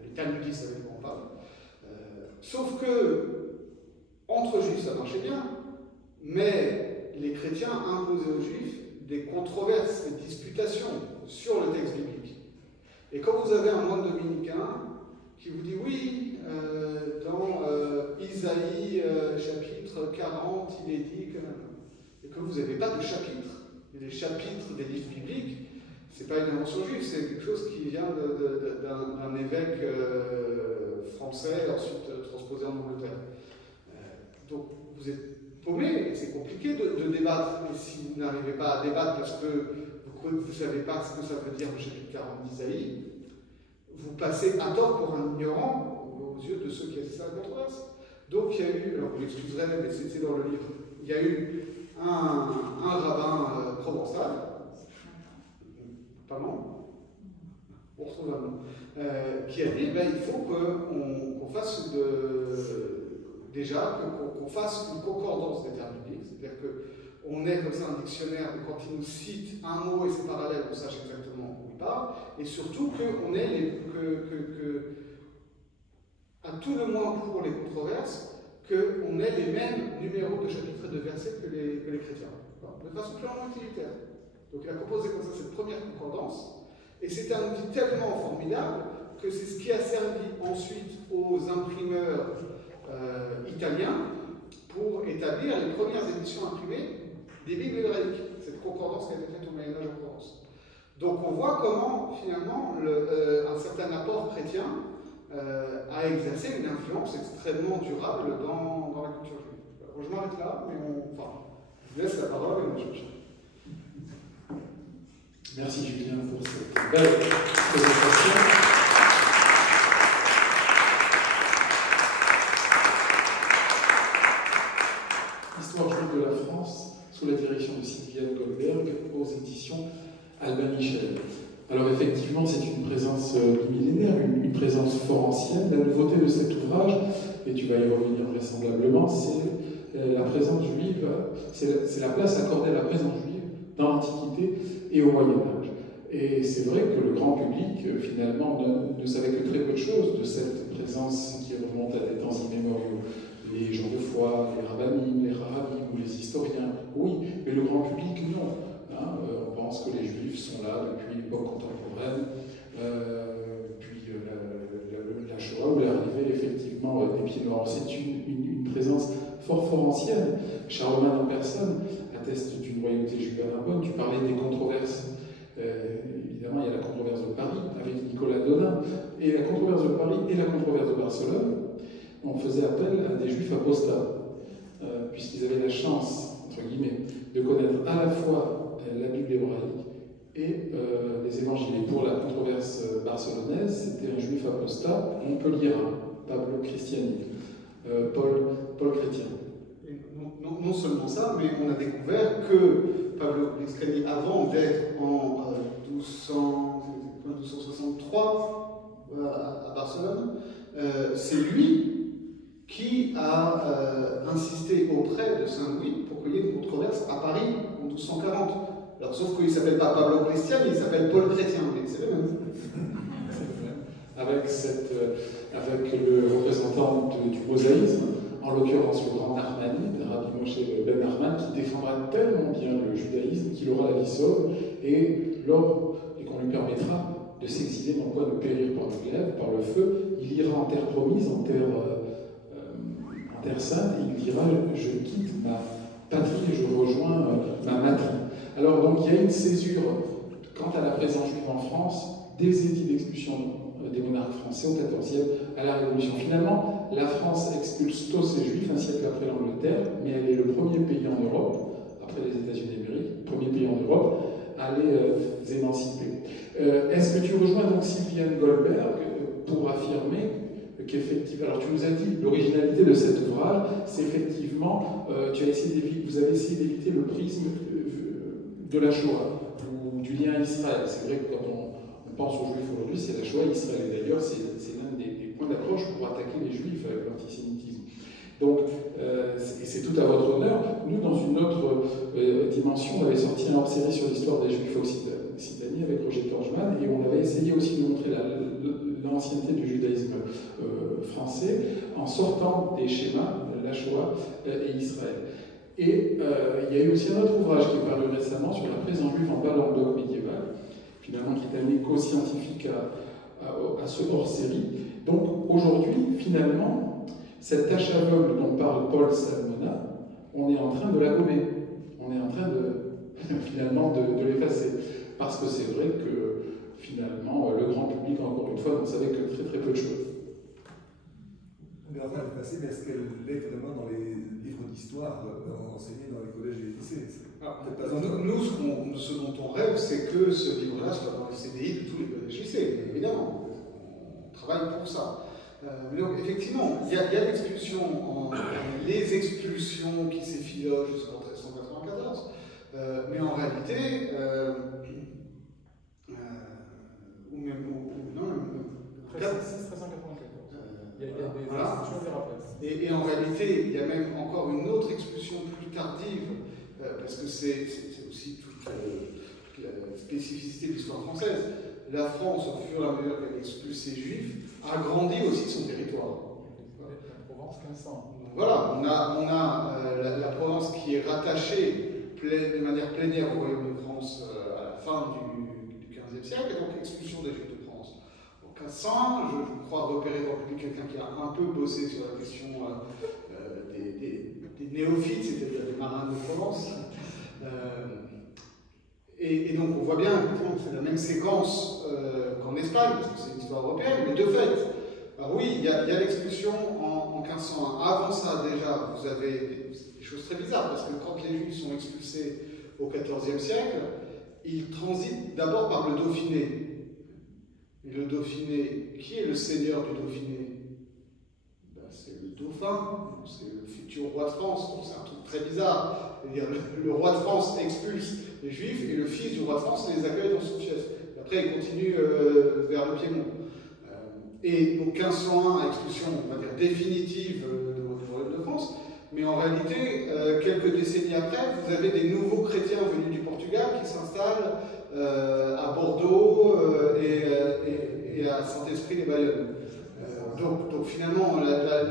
les Talmudistes savaient de quoi on parle. Sauf que, entre Juifs, ça marchait bien, mais les chrétiens imposaient aux Juifs des controverses, des disputations sur le texte biblique. Et quand vous avez un moine dominicain qui vous dit oui, dans Isaïe chapitre 40, il est dit que, et que vous n'avez pas de chapitre, et les chapitres des livres bibliques, c'est pas une invention juive, c'est quelque chose qui vient d'un évêque français, ensuite transposé en Angleterre. Donc vous êtes paumé, et c'est compliqué de débattre, et si vous n'arrivez pas à débattre parce que vous ne savez pas ce que ça veut dire le chapitre 40 d'Isaïe, vous passez à tort pour un ignorant aux yeux de ceux qui assistent à la controverse. Donc il y a eu, alors vous l'excuserez, mais c'est dans le livre, il y a eu un rabbin provençal, pas non, on retrouve un nom, qui a dit il faut qu'on fasse déjà qu'on fasse une concordance des termes bibliques, c'est-à-dire qu'on ait comme ça un dictionnaire où quand il nous cite un mot et ses parallèles, on sache exactement où il parle, et surtout qu'on ait à tout le moins pour les controverses, qu'on ait les mêmes numéros de chapitres et de versets que les chrétiens, de façon purement utilitaire. Donc il a proposé comme ça cette première concordance, et c'est un outil tellement formidable que c'est ce qui a servi ensuite aux imprimeurs italiens pour établir les premières éditions imprimées des Bibles hébraïques, cette concordance qui a été faite au Moyen-Âge en Provence. Donc on voit comment finalement un certain apport chrétien a exercé une influence extrêmement durable dans la culture juive. Alors, je m'arrête là, mais je vous laisse la parole et on cherche. Merci Julien pour cette belle présentation. Histoire juive de la France, sous la direction de Sylviane Goldberg, aux éditions Albin Michel. Alors effectivement, c'est une présence millénaire, une présence fort ancienne. La nouveauté de cet ouvrage, et tu vas y revenir vraisemblablement, c'est la présence juive, c'est la place accordée à la présence juive dans l'Antiquité et au Moyen-Âge. Et c'est vrai que le grand public, finalement, ne savait que très peu de choses de cette présence qui remonte à des temps immémoriaux. Les gens de foi, les rabbinim, les rabbins ou les historiens, oui, mais le grand public, non. On pense que les Juifs sont là depuis l'époque contemporaine, puis la Shoah où l'arrivée effectivement des pieds noirs. C'est une présence fort ancienne. Charlemagne en personne atteste d'une royauté juive à Narbonne. Tu parlais des controverses. Évidemment, il y a la controverse de Paris avec Nicolas Donin, et la controverse de Paris et la controverse de Barcelone. On faisait appel à des Juifs apostats, puisqu'ils avaient la chance, entre guillemets, de connaître à la fois la Bible hébraïque et les évangiles. Et pour la controverse barcelonaise, c'était un juif apostat montpelliérain, Pablo Cristiani, Paul Chrétien. Non seulement ça, mais on a découvert que Pablo Cristiani, avant d'être en 1263 à Barcelone, c'est lui qui a insisté auprès de Saint-Louis pour qu'il y ait une controverse à Paris en 1240. Alors, sauf qu'il ne s'appelle pas Pablo Cristiani, il s'appelle Paul Chrétien, mais c'est le même. Avec le représentant du mosaïsme, en l'occurrence le grand Narmanide, Rabbi Moshe Ben Narman, qui défendra tellement bien le judaïsme qu'il aura la vie sauve, et qu'on lui permettra de s'exiler, non pas de périr par le glaive, par le feu. Il ira en terre promise, en terre sainte, et il dira « Je quitte ma patrie et je rejoins ma matrie ». Alors donc il y a une césure quant à la présence juive en France, des édits d'expulsion des monarques français au XIVe à la Révolution. Finalement, la France expulse tous ses juifs un siècle après l'Angleterre, mais elle est le premier pays en Europe, après les États-Unis d'Amérique, premier pays en Europe, à les émanciper. Est-ce que tu rejoins donc Sylviane Goldberg pour affirmer qu'effectivement, alors tu nous as dit l'originalité de cet ouvrage, c'est effectivement, vous avez essayé d'éviter le prisme de la Shoah ou du lien à Israël. C'est vrai que quand on pense aux Juifs aujourd'hui, c'est la Shoah Israël. Et d'ailleurs, c'est l'un des points d'accroche pour attaquer les Juifs avec l'antisémitisme. Donc, c'est tout à votre honneur. Nous, dans une autre dimension, on avait sorti un hors-série sur l'histoire des Juifs occitanie avec Roger Torgman, et on avait essayé aussi de montrer l'ancienneté du judaïsme français en sortant des schémas, la Shoah et Israël. Et il y a eu aussi un autre ouvrage qui est paru récemment sur la présence juive en bas languedoc médiéval, finalement, qui est un écho scientifique à ce hors-série. Donc aujourd'hui, finalement, cette tâche aveugle dont parle Paul Salmona, on est en train de la gommer. On est en train finalement de l'effacer. Parce que c'est vrai que finalement, le grand public, encore une fois, n'en savait que très très peu de choses. On est en train de l'effacer, mais est-ce qu'elle est vraiment dans les livres d'histoire enseignés dans les collèges et les lycées? Nous, ce dont on rêve, c'est que ce livre-là soit dans les CDI de tous les collèges et lycées, évidemment. On travaille pour ça. Mais donc, effectivement, il y a l'expulsion, les expulsions qui s'effilogent jusqu'en 1394, mais en réalité, ou même, non, même 1394. Il y a des expulsions et des rappels. Et en réalité, il y a même encore une autre expulsion plus tardive, parce que c'est aussi toute la spécificité de l'histoire française. La France, au fur et à mesure qu'elle expulse ses juifs, agrandit aussi son territoire. La Provence, 1500. Voilà, on a la Provence qui est rattachée de manière plénière au royaume de France à la fin du XVe siècle, et donc expulsion des juifs de France. En 1500, je crois repérer dans le public quelqu'un qui a un peu bossé sur la question des néophytes, c'est-à-dire des marins de Provence. Et donc on voit bien que c'est la même séquence qu'en Espagne, parce que c'est une histoire européenne, mais de fait, alors oui, il y a l'expulsion en 1501. Avant ça, déjà, vous avez des choses très bizarres, parce que quand les Juifs sont expulsés au XIVe siècle, ils transitent d'abord par le Dauphiné. Et le Dauphiné, qui est le seigneur du Dauphiné? C'est le dauphin, c'est le futur roi de France. C'est un truc très bizarre. C'est-à-dire, le roi de France expulse les Juifs et le fils du roi de France les accueille dans son fief. Après, il continue vers le Piémont. Et donc 1501, expulsion, on va dire, définitive du royaume de France. Mais en réalité, quelques décennies après, vous avez des nouveaux chrétiens venus du Portugal qui s'installent à Bordeaux et à Saint-Esprit-les-Bayonnes. Donc finalement,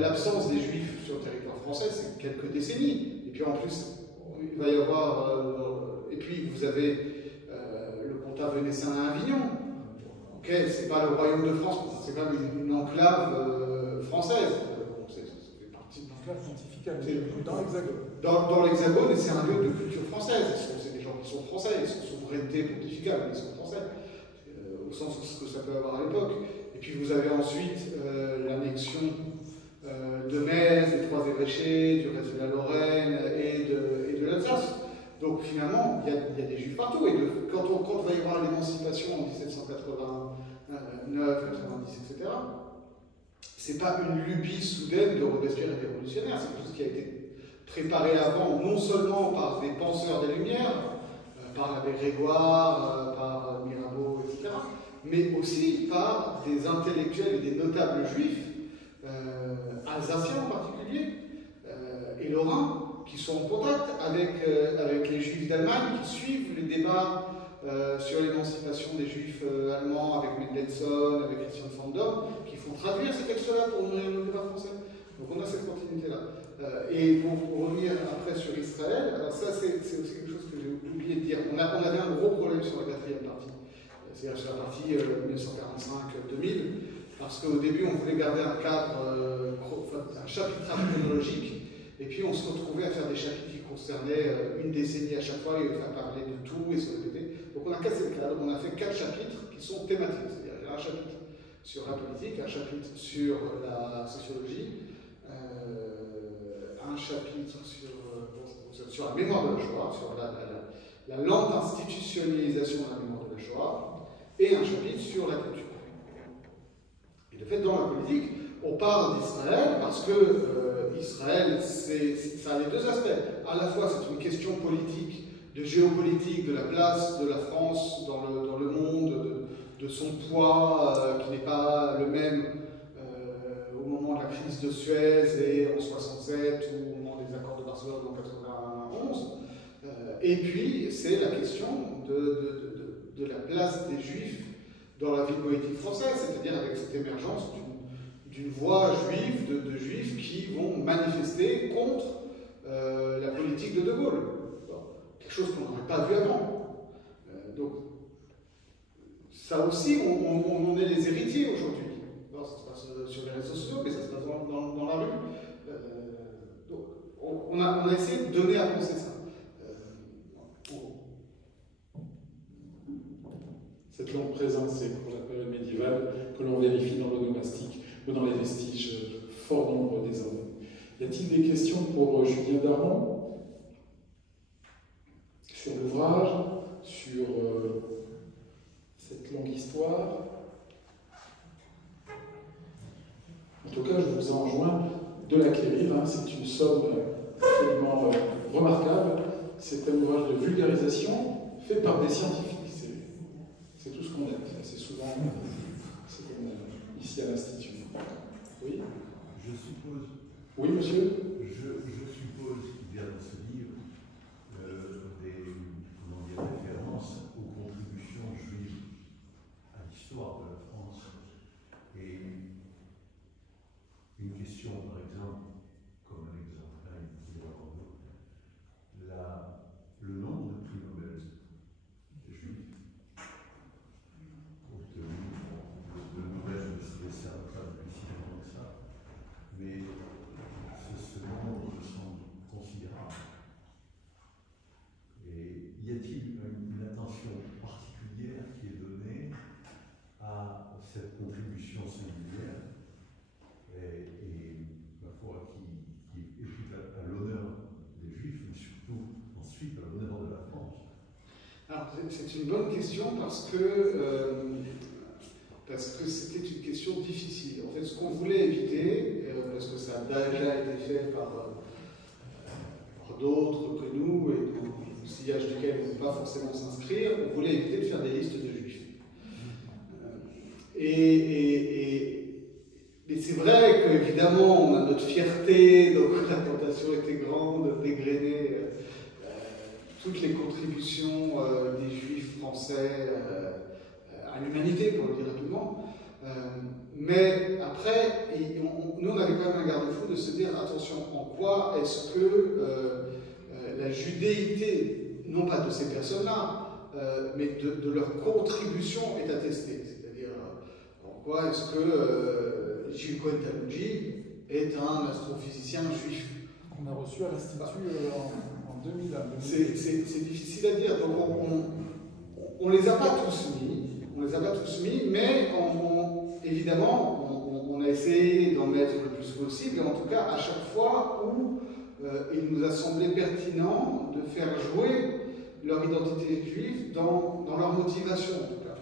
l'absence des Juifs sur le territoire français, c'est quelques décennies. Et puis en plus, il va y avoir... et puis vous avez le comtat vénétien à Avignon. Ok, c'est pas le royaume de France, c'est quand même une enclave française. Ça fait partie d'une enclave pontificale, dans l'Hexagone. Dans l'Hexagone, et c'est un lieu de culture française. C'est des gens qui sont français, ils sont souveraineté pontificale, mais ils sont français, au sens de ce que ça peut avoir à l'époque. Et puis vous avez ensuite l'annexion de Metz, des trois évêchés, du reste de la Lorraine et de l'Alsace. Donc finalement, il y a des juifs partout. Et quand on va y voir l'émancipation en 1789, 90, etc., c'est pas une lubie soudaine de Robespierre et des révolutionnaires, c'est quelque chose qui a été préparé avant, non seulement par des penseurs des Lumières, par l'abbé Grégoire, par Mirabeau, etc., mais aussi par des intellectuels et des notables juifs, alsaciens en particulier, et lorrains, qui sont en contact avec les juifs d'Allemagne, qui suivent les débats sur l'émancipation des juifs allemands avec Mendelssohn, avec Christian von Dom, qui font traduire ces textes-là pour nourrir le débat français. Donc on a cette continuité-là. Et pour revenir après sur Israël, alors ça c'est aussi quelque chose que j'ai oublié de dire. On avait un gros problème sur la quatrième partie, c'est-à-dire sur la partie 1945-2000, parce qu'au début on voulait garder un cadre, un chapitrage chronologique. Et puis on se retrouvait à faire des chapitres qui concernaient une décennie à chaque fois et à parler de tout et se répéter. Donc on a cassé le cadre, on a fait 4 chapitres qui sont thématiques, c'est-à-dire un chapitre sur la politique, un chapitre sur la sociologie, un chapitre sur la mémoire de la Shoah, sur la lente institutionnalisation de la mémoire de la Shoah, et un chapitre sur la culture. Et de fait, dans la politique, on parle d'Israël parce que Israël, ça a les deux aspects. À la fois, c'est une question politique, de géopolitique, de la place de la France dans le monde, de son poids qui n'est pas le même au moment de la crise de Suez et en 67 ou au moment des accords de Barcelone en 91. Et puis, c'est la question de la place des Juifs dans la vie politique française, c'est-à-dire avec cette émergence d'une voix juive, de juifs qui vont manifester contre la politique de Gaulle. Bon, quelque chose qu'on n'aurait pas vu avant. Donc, ça aussi, on en est les héritiers aujourd'hui. Ça se passe sur les réseaux sociaux, mais ça se passe dans la rue. Donc, on a essayé de donner à penser ça. Cette langue présente, c'est pour la période médiévale que l'on vérifie dans l'onomastique ou dans les vestiges, fort nombreux désormais. Y a-t-il des questions pour Julien Darmon sur l'ouvrage, sur cette longue histoire? En tout cas, je vous enjoins de l'acquérir. Hein. C'est une somme absolument remarquable. C'est un ouvrage de vulgarisation fait par des scientifiques. C'est tout ce qu'on aime. C'est souvent ce qu'on aime ici à l'Institut. Oui? Je suppose. Oui, monsieur? Je suppose qu'il y a dans ce livre des références aux contributions juives à l'histoire de la France. Et une question, par exemple, comme un exemple là, le nombre de prix Nobel juifs obtenus, le Nobel ne se décerne pas depuis si longtemps que ça, mais ce nombre me semble considérable. Et y a-t-il une attention particulière qui est donnée à cette contribution singulière et ma foi, qui est tout à l'honneur des Juifs, mais surtout ensuite à l'honneur de la France? Alors, c'est une bonne question parce que c'était une question difficile. En fait, ce qu'on voulait éviter, parce que ça a déjà été fait par d'autres que nous, et dans le sillage duquel on ne peut pas forcément s'inscrire, on voulait éviter de faire des listes de juifs. Mais c'est vrai qu'évidemment, on a notre fierté, donc la tentation était grande de dégrainer toutes les contributions des juifs français à l'humanité, pour le dire rapidement. Mais après, nous on avait quand même un garde-fou de se dire, attention, en quoi est-ce que la judéité, non pas de ces personnes-là, mais de leur contribution est attestée. C'est-à-dire, en quoi est-ce que Gilles Cohen-Talonji est un astrophysicien juif? On a reçu à l'Institut en 2000. C'est difficile à dire. Donc on les a pas tous mis, mais évidemment, on a essayé d'en mettre le plus possible, et en tout cas, à chaque fois où il nous a semblé pertinent de faire jouer leur identité juive dans leur motivation, en tout cas.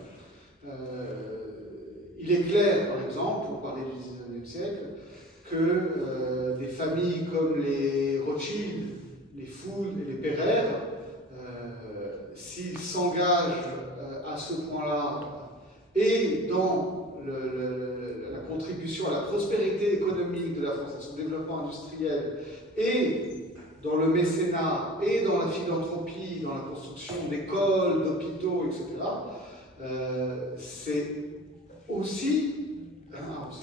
Il est clair, par exemple, pour parler du XIXe siècle, que des familles comme les Rothschild, les Fould et les Pereire, s'ils s'engagent à ce point-là et dans la contribution à la prospérité économique de la France, à son développement industriel, et dans le mécénat, et dans la philanthropie, dans la construction d'écoles, d'hôpitaux, etc., c'est aussi,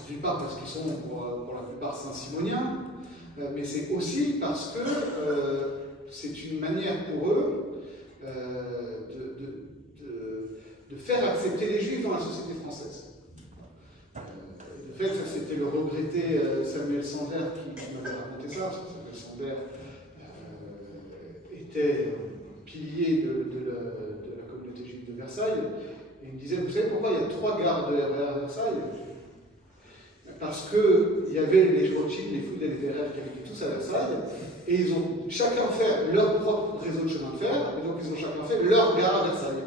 d'une part parce qu'ils sont pour la plupart saint-simoniens, mais c'est aussi parce que c'est une manière pour eux de faire accepter les Juifs dans la société française. De fait, c'était le regretté Samuel Sandler qui m'avait raconté ça, parce que Samuel Sandler était pilier de la communauté juive de Versailles, et il me disait, vous savez pourquoi il y a 3 gares de RER à Versailles? Parce qu'il y avait les Rothschild, les Fould et les Pereire qui habitaient tous à Versailles, et ils ont chacun fait leur propre réseau de chemin de fer, et donc ils ont chacun fait leur gare à Versailles.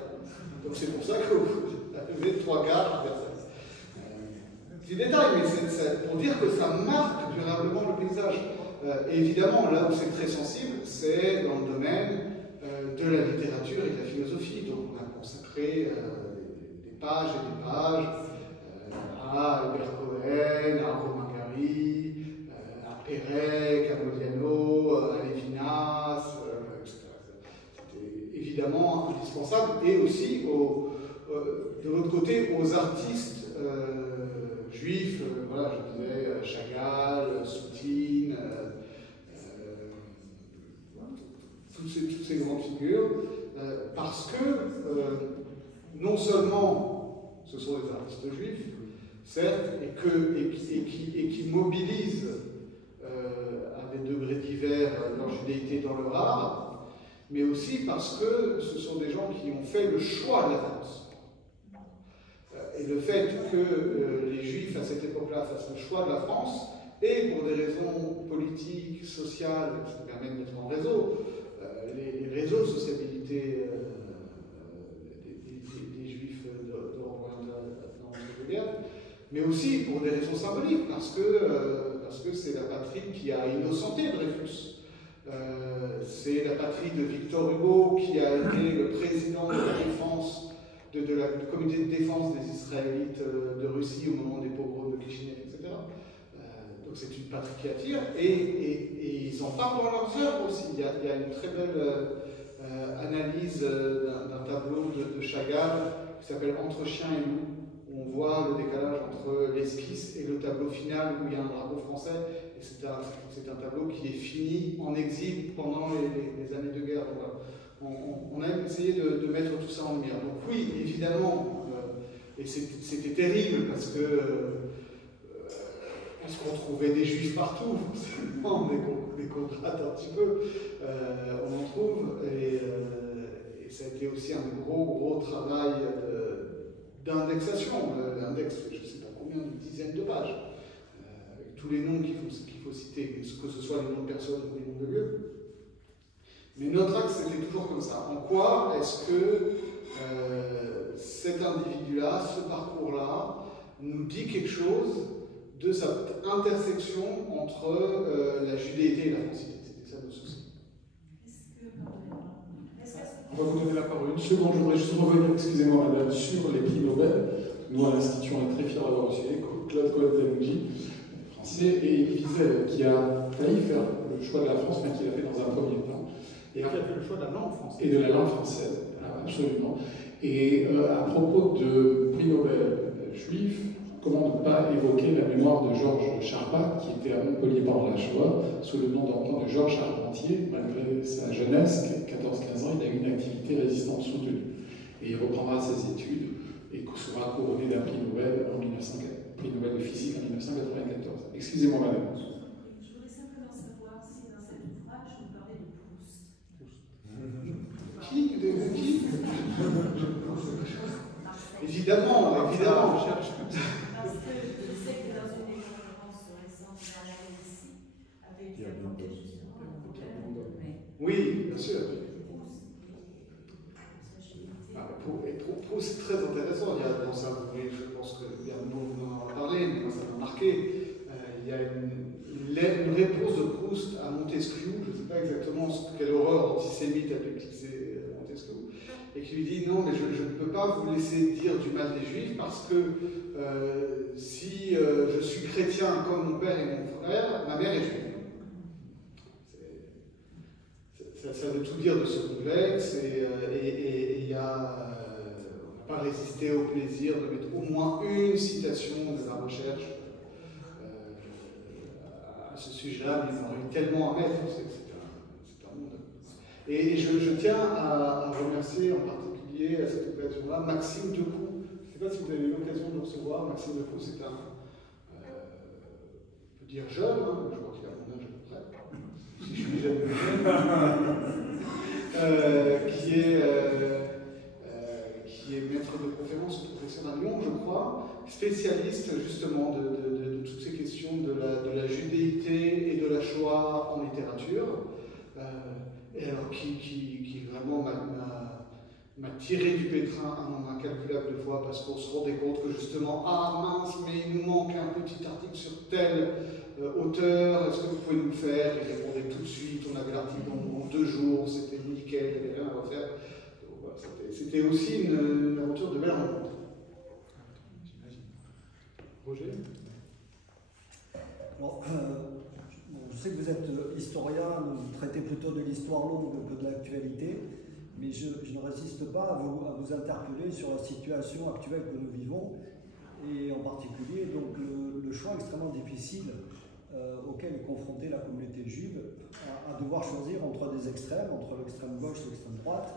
Donc c'est pour ça que vous avez 3 gares à Versailles. Petit détail, mais c'est pour dire que ça marque durablement le paysage. Et évidemment, là où c'est très sensible, c'est dans le domaine de la littérature et de la philosophie. Donc on a consacré des pages et des pages à Albert Cohen, à Romain Gary, à Pérec, à Modiano, à Lévinas, etc. C'était évidemment indispensable, et aussi, de l'autre côté, aux artistes juifs, voilà, je disais Chagall, Soutine, toutes ces grandes figures, parce que non seulement ce sont des artistes juifs, certes, et qui mobilisent à des degrés divers leur judéité dans leur art, mais aussi parce que ce sont des gens qui ont fait le choix de la France. Et le fait que les Juifs à cette époque-là fassent le choix de la France, et pour des raisons politiques, sociales, ça permet de mettre en réseau, les réseaux de sociabilité des Juifs d'Europe orientale dans l'entre-deux-guerres, mais aussi pour des raisons symboliques, parce que c'est la patrie qui a innocenté Dreyfus. C'est la patrie de Victor Hugo qui a été le président de la défense, du comité de défense des Israélites de Russie au moment des pogroms de Kishinev, etc. Donc c'est une patrie qui attire, et ils en parlent dans leurs œuvres aussi. Il y a une très belle analyse d'un tableau de Chagall qui s'appelle Entre chien et loup, où on voit le décalage entre l'esquisse et le tableau final où il y a un drapeau français. Et c'est un tableau qui est fini en exil pendant les années de guerre. Donc, on a essayé de mettre tout ça en lumière. Donc oui, évidemment, et c'était terrible parce que parce qu'on trouvait des juifs partout, on décontrate un petit peu, on en trouve, et ça a été aussi un gros travail d'indexation. L'index fait je ne sais pas combien de dizaines de pages, avec tous les noms qu'il faut citer, que ce soit les noms de personnes ou les noms de lieux. Mais notre axe c'était toujours comme ça. En quoi est-ce que cet individu-là, ce parcours-là, nous dit quelque chose de cette intersection entre la judéité et la francité? C'était ça le souci. On va vous donner la parole une seconde. Je voudrais juste revenir, excusez-moi madame, sur les prix Nobel. Nous à l'Institut, on est très fiers d'avoir reçu Claude Colette-Delongy, français, et Elie Wiesel, qui a failli faire le choix de la France, mais qui l'a fait dans un premier temps. Et qui a fait le choix de la langue française. Et de la langue française, absolument. Et à propos de prix Nobel juif, comment ne pas évoquer la mémoire de Georges Charpak, qui était à Montpellier pendant la Shoah, sous le nom d'emprunt de Georges Charpentier. Malgré sa jeunesse, 14-15 ans, il a eu une activité résistante soutenue. Et il reprendra ses études et sera couronné d'un prix Nobel prix Nobel de physique en 1994. Excusez-moi, madame. Je voudrais simplement savoir si dans cet ouvrage vous parlez de Proust. Qui Évidemment. Parce que je sais que dans une des conférences récentes à la RSI, avait été apporté justement un problème, mais... Oui, bien sûr. Proust, c'est très intéressant. Il y a dans ça, je pense que bien de monde en a parlé, mais moi ça m'a marqué. Il y a une réponse de Proust à Montesquieu, je ne sais pas exactement quelle horreur antisémite a utilisé Montesquieu, et qui lui dit non, mais je ne peux pas vous laisser dire du mal des Juifs parce que si je suis chrétien comme mon père et mon frère, ma mère est juive. Ça veut tout dire de ce complexe, et il y a. On n'a pas résisté au plaisir de mettre au moins une citation de la recherche à ce sujet-là, mais il y en aurait tellement à mettre, c'est un monde. Et je tiens à remercier en particulier à cette occasion-là Maxime Decoux. Je ne sais pas si vous avez eu l'occasion de le recevoir. Maxime Decoux, c'est un, on peut dire jeune, hein, je crois qu'il a mon âge à peu près, si je suis jeune, qui est maître de conférence ou professeur à Lyon, je crois, spécialiste justement de toutes ces questions de la judéité et de la Shoah en littérature, et alors qui vraiment m'a tiré du pétrin un nombre incalculable de fois parce qu'on se rendait compte que justement, ah mince, mais il nous manque un petit article sur tel auteur, est-ce que vous pouvez nous le faire? Il répondait tout de suite, on avait l'article en 2 jours, c'était nickel, il n'y avait rien à refaire. Voilà, c'était aussi une aventure de belle rencontre. J'imagine. Roger? Alors, je sais que vous êtes historien, vous traitez plutôt de l'histoire longue que de l'actualité, mais je ne résiste pas à vous interpeller sur la situation actuelle que nous vivons, et en particulier donc, le choix extrêmement difficile auquel est confrontée la communauté juive, à devoir choisir entre des extrêmes, entre l'extrême gauche et l'extrême droite,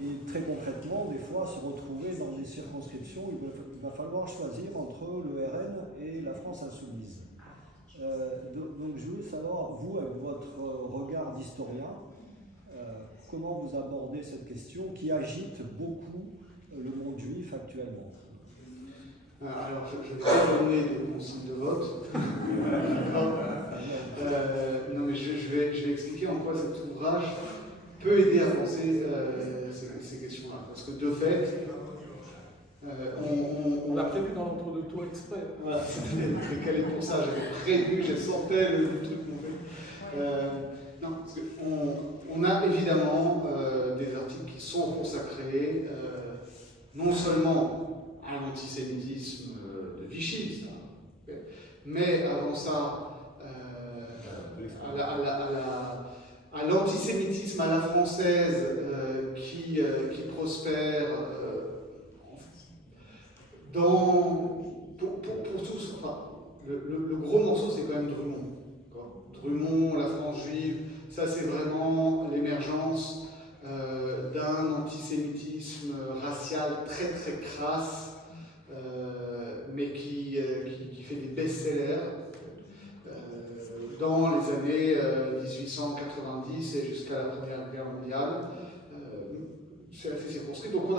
Et très concrètement, des fois, se retrouver dans des circonscriptions, il va falloir choisir entre le RN et la France insoumise. Donc je voulais savoir, vous, avec votre regard d'historien, comment vous abordez cette question qui agite beaucoup le monde juif actuellement? Alors, je vais pas donner mon signe de vote. Non, mais je vais expliquer en quoi cet ouvrage peut aider à penser ces questions-là. Parce que de fait, on l'a prévu dans l'entre-deux-tours exprès. Voilà, c'était calé pour ça. J'avais prévu, j'ai sentais le truc monter. Non, parce qu'on a évidemment des articles qui sont consacrés non seulement à l'antisémitisme de Vichy, mais avant ça à l'antisémitisme à la française qui prospère pour tous. Enfin, le gros morceau, c'est quand même Drummond. Drummond, la France juive, ça c'est vraiment l'émergence d'un antisémitisme racial très très crasse, mais qui fait des best-sellers dans les années 1890 et jusqu'à la Première Guerre mondiale. C'est assez circonscrit. Donc on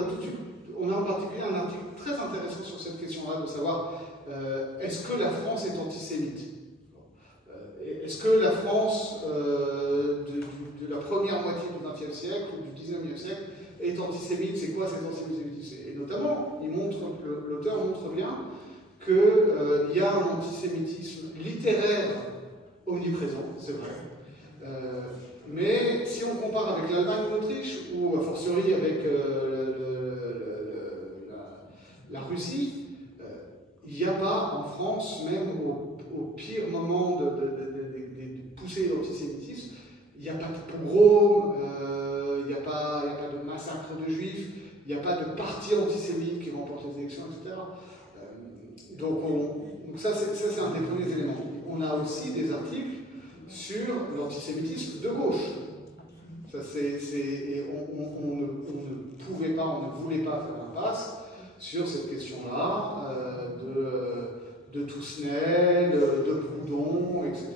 a en particulier un article très intéressant sur cette question-là, de savoir est-ce que la France est antisémite? Est-ce que la France de la première moitié du XXe siècle ou du XIXe siècle est antisémite? C'est quoi cet antisémitisme? Et notamment, l'auteur montre bien qu'il y a un antisémitisme littéraire omniprésent, c'est vrai. Mais si on compare avec l'Allemagne ou l'Autriche, ou a fortiori avec la Russie, il n'y a pas en France, même au pire moment des poussées d'antisémitisme, il n'y a pas de pogrom, il n'y a pas de massacre de juifs, il n'y a pas de parti antisémite qui remporte les élections, etc. Donc ça c'est un des premiers éléments. On a aussi des articles sur l'antisémitisme de gauche. Ça, et on ne pouvait pas, on ne voulait pas faire l'impasse sur cette question-là de Toussenel, de Proudhon, etc.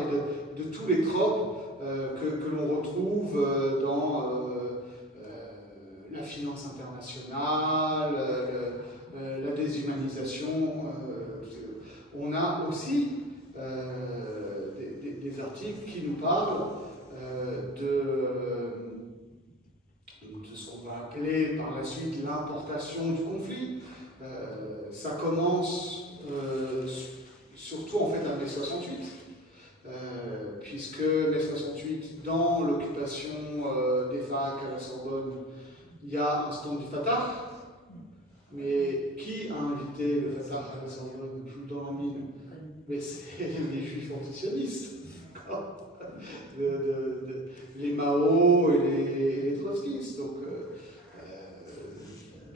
et de tous les tropes que l'on retrouve dans la finance internationale, la déshumanisation. On a aussi des articles qui nous parlent de ce qu'on va appeler par la suite l'importation du conflit. Ça commence surtout en fait à mai 68, puisque mai 68, dans l'occupation des facs à la Sorbonne, il y a un stand du Fatah. Mais qui a invité le Fatah à la Sorbonne dans la mine? Mais c'est les juifs antisionistes. Les Mao et les trotskistes.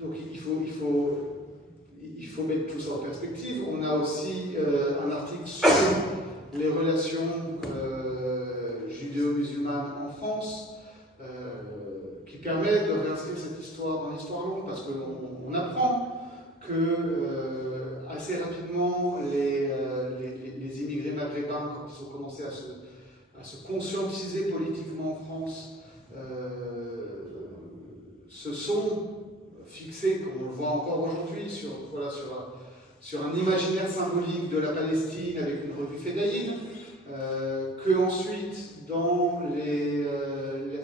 Donc il faut mettre tout ça en perspective. On a aussi un article sur les relations judéo-musulmanes en France qui permet de réinscrire cette histoire dans l'histoire longue, parce qu'on apprend que assez rapidement les immigrés maghrébins, quand ils ont commencé à se conscientiser politiquement en France, se sont fixés, comme on le voit encore aujourd'hui, sur un imaginaire symbolique de la Palestine avec une revue fédéine, que ensuite, dans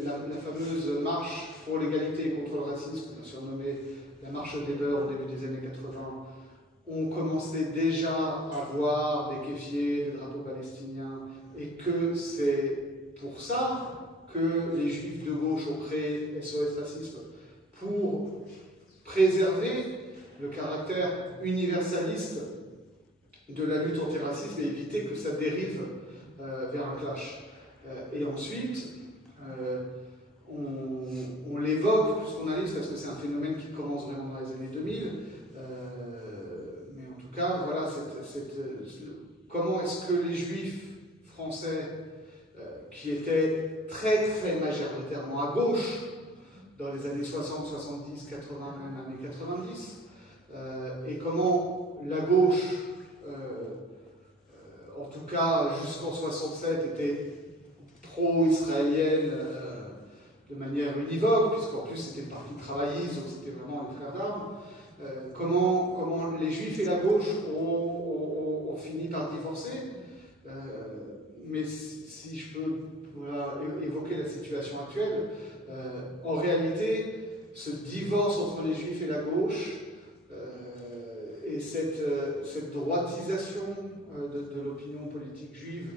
la fameuse marche pour l'égalité et contre le racisme, surnommée la marche des beurs au début des années 80, on commençait déjà à voir des kéfiers, des drapeaux palestiniens, et que c'est pour ça que les juifs de gauche ont créé SOS Racisme, pour préserver le caractère universaliste de la lutte antiraciste et éviter que ça dérive vers un clash. Et ensuite, on l'évoque plus qu'on analyse, parce que c'est un phénomène qui commence vraiment dans les années 2000, mais en tout cas, voilà, comment est-ce que les juifs français, qui étaient très très majoritairement à gauche, dans les années 60, 70, 80, même années 90, et comment la gauche, en tout cas jusqu'en 67, était pro-israélienne de manière univoque, puisqu'en plus c'était le parti travailliste, donc c'était vraiment les frères d'armes. Comment les juifs et la gauche ont fini par divorcer. Mais si je peux évoquer la situation actuelle, en réalité, ce divorce entre les juifs et la gauche et cette droitisation de l'opinion politique juive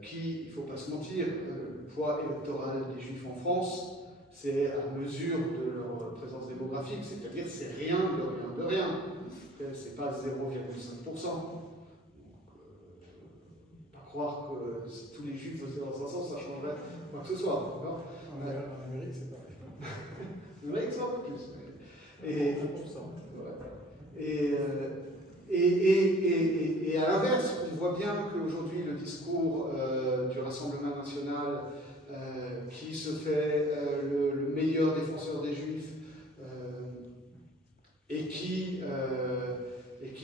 qui, il ne faut pas se mentir, le poids électoral des juifs en France, c'est à mesure de leur présence démographique, c'est-à-dire c'est rien de rien. C'est pas 0,5%. Pas croire que si tous les juifs faisaient dans ce sens, ça changerait quoi que ce soit. En Amérique, c'est pareil. En Amérique, c'est un peu plus. Et à l'inverse, on voit bien qu'aujourd'hui, le discours du Rassemblement national, qui se fait le meilleur défenseur des Juifs, et qui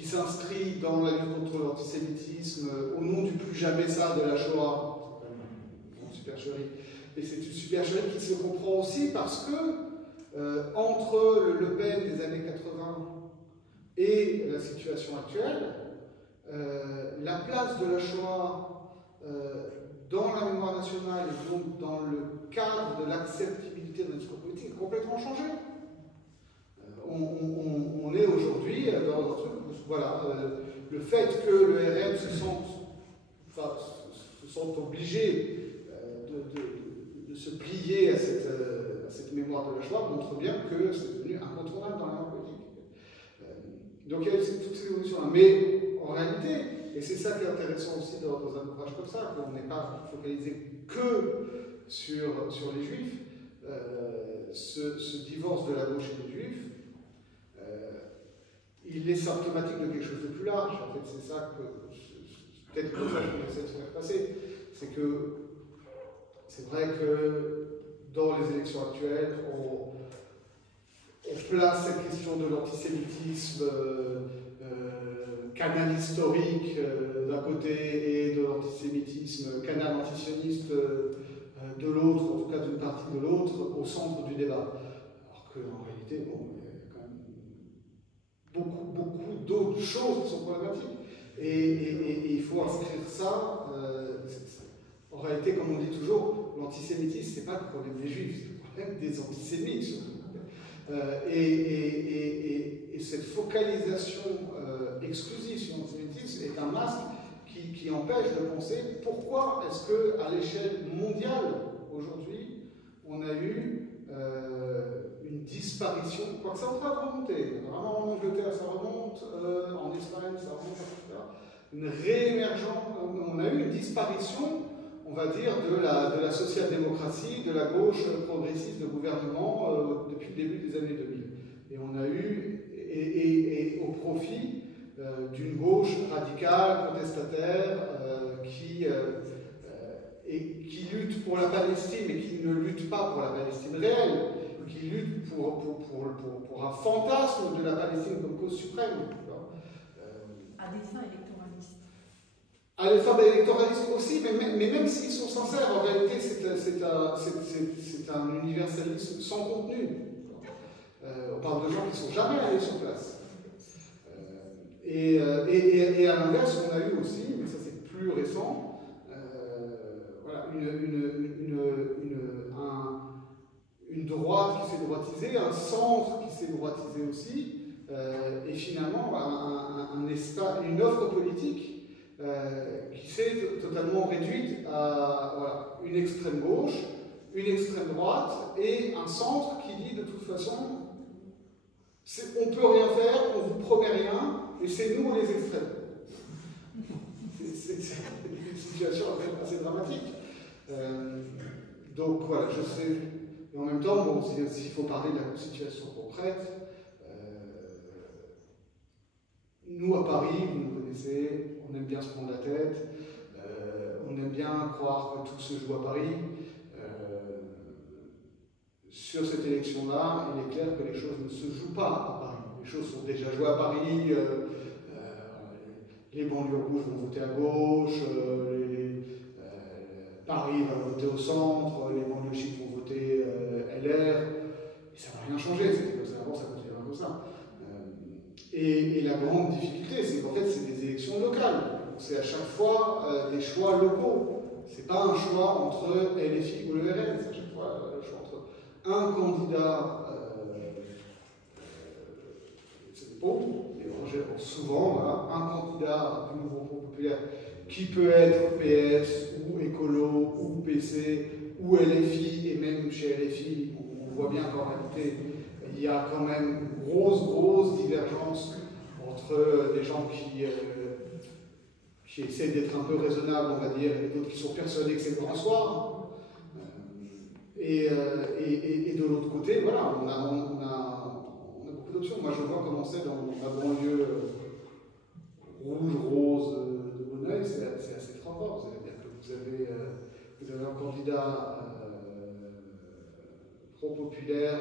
s'inscrit dans la lutte contre l'antisémitisme au nom du plus jamais ça de la Shoah, une supercherie. Et c'est une supercherie qui se comprend aussi parce que entre le Le Pen des années 80 et la situation actuelle, la place de la Shoah dans la mémoire nationale et donc dans le cadre de l'acceptabilité de notre discours politique a complètement changé. On est aujourd'hui dans un truc où, voilà, le fait que le RN se sente obligé de se plier à cette mémoire de la Shoah montre bien que c'est devenu incontournable dans la mémoire politique. Donc il y a toutes ces évolutions-là. Mais en réalité, et c'est ça qui est intéressant aussi dans un ouvrage comme ça, qu'on n'est pas focalisé que sur les Juifs, ce divorce de la gauche et des Juifs, il est symptomatique de quelque chose de plus large. En fait, c'est ça que, peut-être que ça qu'on essaie de faire passer, c'est que c'est vrai que dans les élections actuelles, on place cette question de l'antisémitisme canal historique d'un côté et de l'antisémitisme canal antisioniste de l'autre, en tout cas d'une partie de l'autre, au centre du débat. Alors qu'en réalité, bon, il y a quand même beaucoup d'autres choses qui sont problématiques. Et il faut inscrire ça. En réalité, comme on dit toujours, l'antisémitisme, ce n'est pas le problème des juifs, c'est le problème des antisémites surtout. Et cette focalisation exclusive sur l'antisémitisme est un masque qui empêche de penser pourquoi est-ce qu'à l'échelle mondiale, aujourd'hui, on a eu une disparition, quoi que ça en train de remonter. Vraiment en Angleterre, ça remonte, en Espagne, ça remonte, etc. Une réémergence, on a eu une disparition, on va dire, de la social-démocratie, de la gauche progressiste de gouvernement depuis le début des années 2000. Et on a eu, et au profit d'une gauche radicale, contestataire, qui lutte pour la Palestine, mais qui ne lutte pas pour la Palestine réelle, qui lutte pour un fantasme de la Palestine comme cause suprême. À des fins électoralistes. À des fins électoralistes aussi, mais même s'ils sont sincères, en réalité, c'est un universalisme sans contenu. On parle de gens qui ne sont jamais allés sur place. Et à l'inverse, on a eu aussi, mais ça c'est plus récent, voilà, une droite qui s'est droitisée, un centre qui s'est droitisé aussi, et finalement une offre politique qui s'est totalement réduite à voilà, une extrême gauche, une extrême droite et un centre qui dit de toute façon on ne peut rien faire, on ne vous promet rien, et c'est nous les extrêmes. C'est une situation assez dramatique. Donc voilà, je sais. Et en même temps, bon, s'il faut parler de la situation concrète, nous à Paris, vous nous connaissez, on aime bien se prendre la tête, on aime bien croire que tout se joue à Paris. sur cette élection-là, il est clair que les choses ne se jouent pas à Paris. Les choses sont déjà jouées à Paris, les banlieues rouges vont voter à gauche, Paris va voter au centre, les banlieues chics vont voter LR, et ça ne va rien changer, c'était comme ça avant, ça continuera comme ça. Et la grande difficulté, c'est qu'en fait, c'est des élections locales. C'est à chaque fois des choix locaux. C'est pas un choix entre LFI ou le RN, c'est à chaque fois le choix entre un candidat, c'est bon, et souvent, voilà, un candidat du Mouvement populaire qui peut être PS ou écolo ou PC ou LFI, et même chez LFI, on voit bien qu'en réalité, il y a quand même une grosse divergence entre des gens qui essaient d'être un peu raisonnables, on va dire, et d'autres qui sont persuadés que c'est le grand soir. Et de l'autre côté, voilà, on a beaucoup d'options. Moi, je vois comment c'est dans la banlieue rouge, rose de Bonneuil, c'est assez frappant. Vous avez un candidat pro-populaire,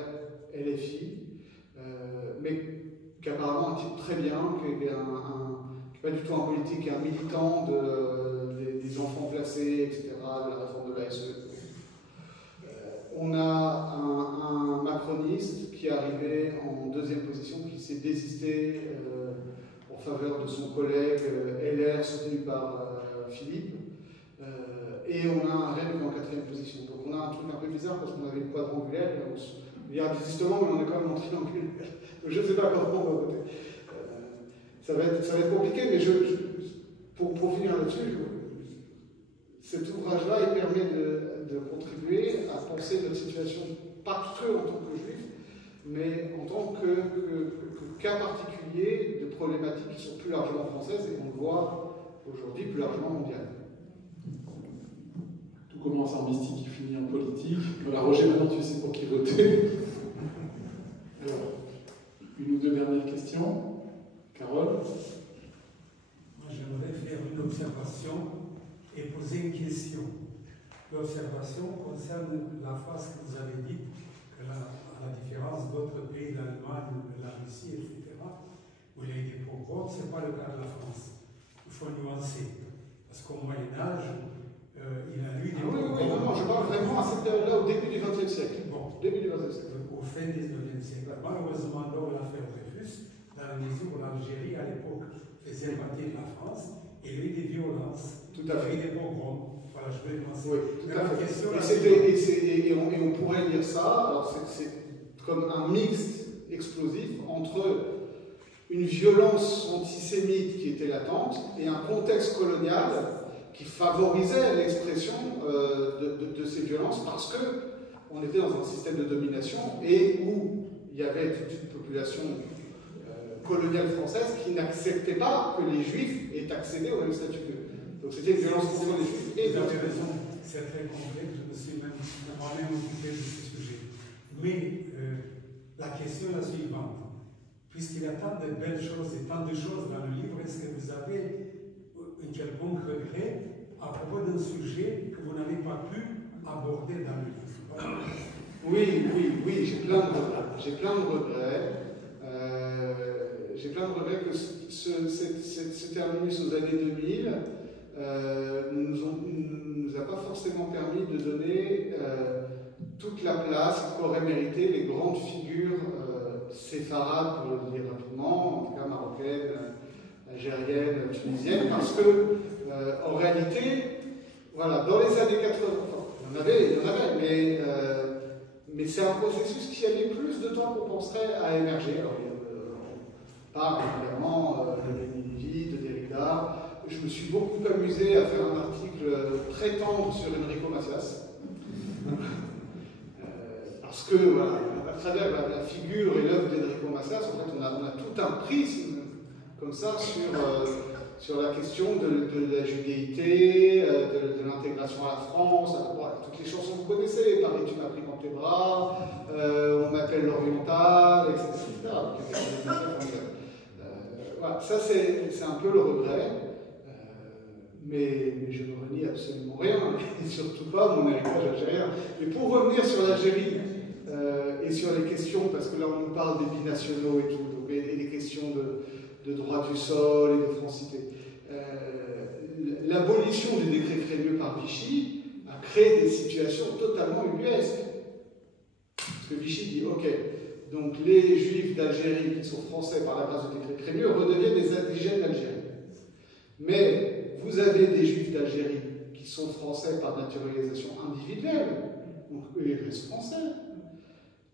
LFI, mais qui apparemment un type très bien, qui n'est pas du tout un politique, qui est un militant des enfants placés, etc., de la réforme de l'ASE. On a un macroniste qui est arrivé en deuxième position, qui s'est désisté en faveur de son collègue LR soutenu par Philippe. Et on a un REM en quatrième position. Donc on a un truc un peu bizarre parce qu'on avait une quadrangulaire, il y a un désistement, mais on est quand même en triangulaire. Donc je ne sais pas comment on va voter. Ça va être compliqué, mais pour finir là-dessus, cet ouvrage-là, il permet de contribuer à penser notre situation, pas que en tant que juif, mais en tant que cas particulier de problématiques qui sont plus largement françaises, et on le voit aujourd'hui plus largement mondiales. Tout commence en mystique, il finit en politique. Voilà, Roger, maintenant tu sais pour qui voter. Alors, une ou deux dernières questions. Carole? Moi, j'aimerais faire une observation et poser une question. L'observation concerne la phrase que vous avez dite, que à la différence d'autres pays, l'Allemagne, la Russie, etc., où il y a eu des pogroms, ce n'est pas le cas de la France. Il faut nuancer. Parce qu'au Moyen-Âge, il a eu des pogroms. Oui, non, je parle vraiment à cette période-là, au début du XXe siècle. Bon. Début du XXe siècle. Au fin du XIXe siècle. Malheureusement, lors de l'affaire Dreyfus, dans la mesure où l'Algérie, à l'époque, faisait partie de la France, il y a eu des violences. Tout à fait. Il y a eu des pogroms. Voilà, je vais lancer. Oui, tout à fait. Et on pourrait dire ça, alors c'est comme un mixte explosif entre une violence antisémite qui était latente et un contexte colonial qui favorisait l'expression de ces violences parce qu'on était dans un système de domination et où il y avait toute une population coloniale française qui n'acceptait pas que les Juifs aient accédé au même statut qu'eux. Donc c'était une violence contre les Juifs. Et vous avez raison, c'est très complexe, je me suis même occupé de ce sujet. Mais la question est la suivante. Puisqu'il y a tant de belles choses et tant de choses dans le livre, est-ce que vous avez un quelconque regret à propos d'un sujet que vous n'avez pas pu aborder dans le livre? Oui, j'ai plein de regrets. J'ai plein de regrets que ce terminus aux années 2000 ne nous a pas forcément permis de donner toute la place qu'auraient mérité les grandes figures séfarades, pour le dire rapidement, en tout cas marocaines, algériennes, tunisiennes, parce que en réalité, voilà, dans les années 80, il y en avait, mais c'est un processus qui a mis plus de temps qu'on penserait à émerger. Alors, on parle évidemment de Lévy, de Derrida. Je me suis beaucoup amusé à faire un article très tendre sur Enrico Macias. Parce que, voilà, à travers la figure et l'œuvre d'Enrico Macias, en fait, on a tout un prisme comme ça sur la question de la judéité, de l'intégration à la France, voilà, toutes les chansons que vous connaissez, Paris tu m'as pris dans tes bras, on m'appelle l'oriental, etc. Voilà, ça c'est un peu le regret, mais je ne renie absolument rien, et surtout pas mon héritage algérien. Mais pour revenir sur l'Algérie, et sur les questions, parce que là on nous parle des binationaux et tout, donc, et les questions de droit du sol et de francité. L'abolition du décret Crémieux par Vichy a créé des situations totalement ubuesques. Parce que Vichy dit, ok, donc les Juifs d'Algérie qui sont français par la base du décret Crémieux redeviennent des indigènes d'Algérie. Mais vous avez des Juifs d'Algérie qui sont français par naturalisation individuelle, donc eux ils restent français.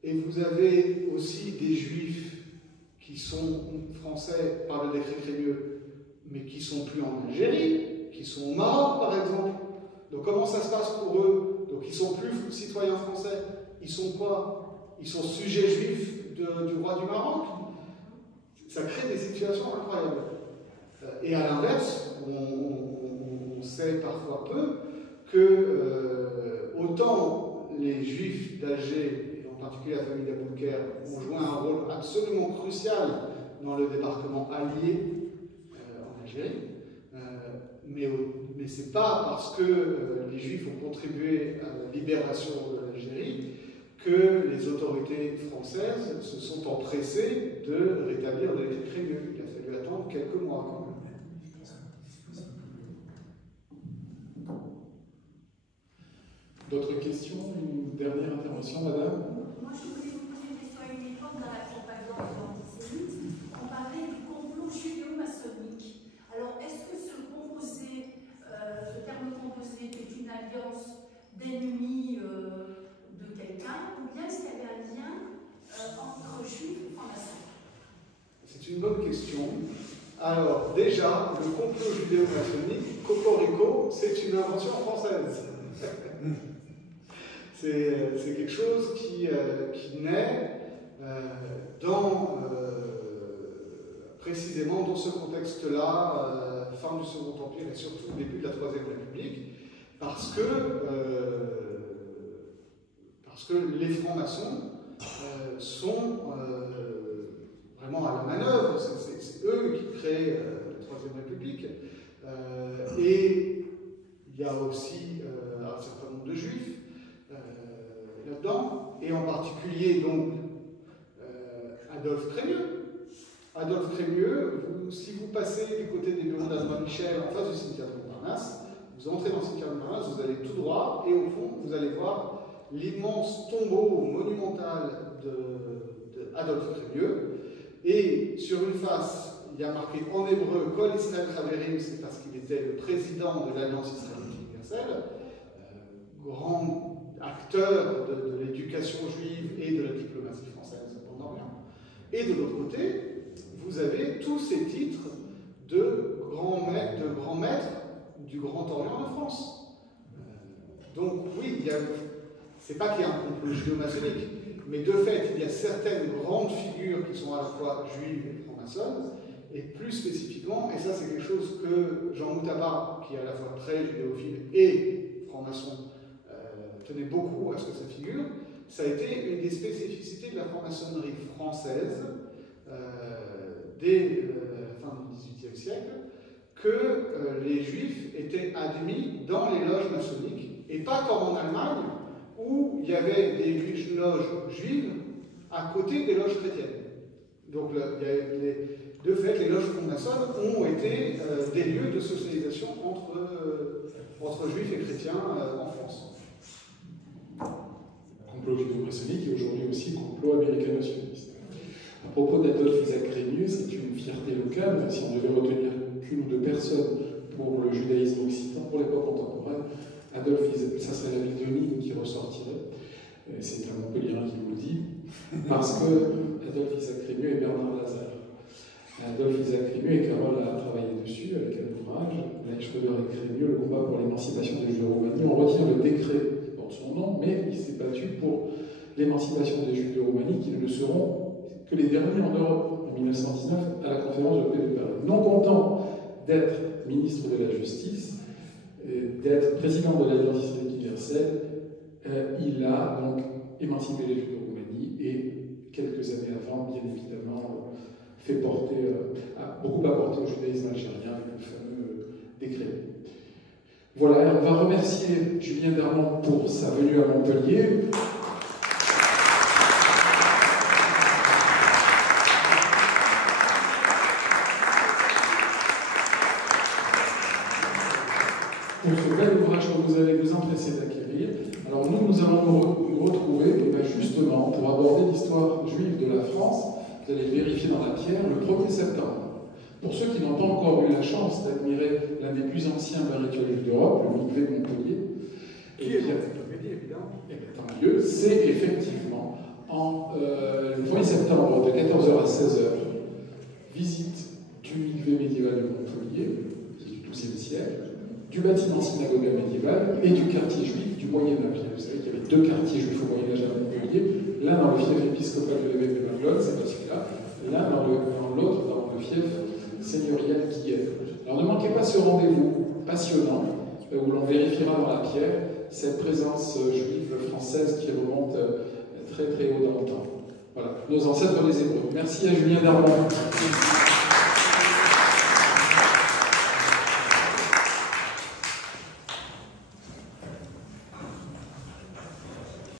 Et vous avez aussi des Juifs qui sont français par le décret Crémieux, mais qui ne sont plus en Algérie, qui sont au Maroc par exemple. Donc comment ça se passe pour eux? Donc ils ne sont plus citoyens français. Ils sont quoi? Ils sont sujets juifs du roi du Maroc. Ça crée des situations incroyables. Et à l'inverse, on sait parfois peu que autant les Juifs d'Alger, et en particulier la famille d'Aboulker, ont joué un rôle absolument crucial dans le débarquement allié en Algérie, mais ce n'est pas parce que les Juifs ont contribué à la libération de l'Algérie que les autorités françaises se sont empressées de rétablir le décret Crémieux. Il a fallu attendre quelques mois quand même. D'autres questions? Une dernière intervention, madame? Moi, je voulais vous poser une question. À une époque, dans la propagande antisémite, on parlait du complot judéo-maçonnique. Alors, est-ce que ce terme composé est une alliance d'ennemis de quelqu'un, ou bien est-ce qu'il y avait un lien entre juifs et francs-maçons? C'est une bonne question. Alors, déjà, le complot judéo-maçonnique, Cocorico, c'est une invention française. C'est quelque chose qui naît précisément dans ce contexte-là, fin du Second Empire et surtout au début de la Troisième République, parce que les francs-maçons sont vraiment à la manœuvre, c'est eux qui créent la Troisième République, et il y a aussi un certain nombre de juifs là-dedans, et en particulier donc Adolphe Crémieux. Adolphe Crémieux, si vous passez du côté des bureaux d'Adrien Michel en face du cimetière de Montparnasse, vous entrez dans le cimetière de Montparnasse, vous allez tout droit, et au fond, vous allez voir l'immense tombeau monumental d'Adolphe Crémieux, et sur une face, il y a marqué en hébreu Kol Israël Chaverim, c'est parce qu'il était le président de l'Alliance israélite universelle, grand acteur de l'éducation juive et de la diplomatie française en Orient. Et de l'autre côté, vous avez tous ces titres de grands maîtres du Grand Orient de France. Donc oui, c'est pas qu'il y a un complot judéo-maçonnique, mais de fait, il y a certaines grandes figures qui sont à la fois juives et francs-maçonnes, et plus spécifiquement, et ça c'est quelque chose que Jean Moutaba, qui est à la fois très judéophile et franc-maçon, tenait beaucoup à ce que ça figure, ça a été une des spécificités de la franc-maçonnerie française dès la fin du XVIIIe siècle, que les juifs étaient admis dans les loges maçonniques, et pas comme en Allemagne, où il y avait des loges juives à côté des loges chrétiennes. Donc, de fait, les loges franc-maçonnes ont été des lieux de socialisation entre juifs et chrétiens en France. Complot judéo-maçonnique et aujourd'hui aussi complot américano-sioniste. À propos d'Adolphe Isaac Crémieux, c'est une fierté locale, si on devait retenir qu'une ou deux personnes pour le judaïsme occitan, pour l'époque contemporaine, Adolphe Isaac, ça serait la ville de Nîmes qui ressortirait, c'est un Montpellierin qui vous le dit, parce que Adolphe Isaac Crémieux et Bernard Lazare. Adolphe Isaac Crémieux et Carole a travaillé dessus avec un ouvrage, Schroeder et Crémieux, le combat pour l'émancipation des Juifs de Roumanie. On retient le décret qui porte son nom, mais il s'est battu pour l'émancipation des Juifs de Roumanie, qui ne seront que les derniers en Europe, en 1919, à la conférence de paix de Berlin. Non content d'être ministre de la Justice, d'être président de l'Alliance israélite universelle, il a donc émancipé les Juifs de Roumanie et, quelques années avant, bien évidemment, fait porter, a beaucoup apporté au judaïsme algérien avec le fameux décret. Voilà, on va remercier Julien Darmon pour sa venue à Montpellier. vous allez vous empresser d'acquérir. Alors nous allons nous retrouver justement pour aborder l'histoire juive de la France. Vous allez vérifier dans la pierre le 1er septembre. Pour ceux qui n'ont pas encore eu la chance d'admirer l'un des plus anciens bains rituels d'Europe, le Mikvé Montpellier, tant mieux, c'est effectivement le 1er septembre de 14h à 16h, visite du Mikvé médiéval de Montpellier, du XIIe siècle, du bâtiment synagogal médiéval et du quartier juif du Moyen-Âge. Vous savez qu'il y avait 2 quartiers juifs au Moyen-Âge à Montpellier, l'un dans le fief épiscopal de l'évêque de Maglogne, c'est parce que là, l'un dans l'autre dans le fief seigneurial qui est. Alors ne manquez pas ce rendez-vous passionnant où l'on vérifiera dans la pierre cette présence juive française qui remonte très très haut dans le temps. Voilà, nos ancêtres les Hébreux. Merci à Julien Darmon.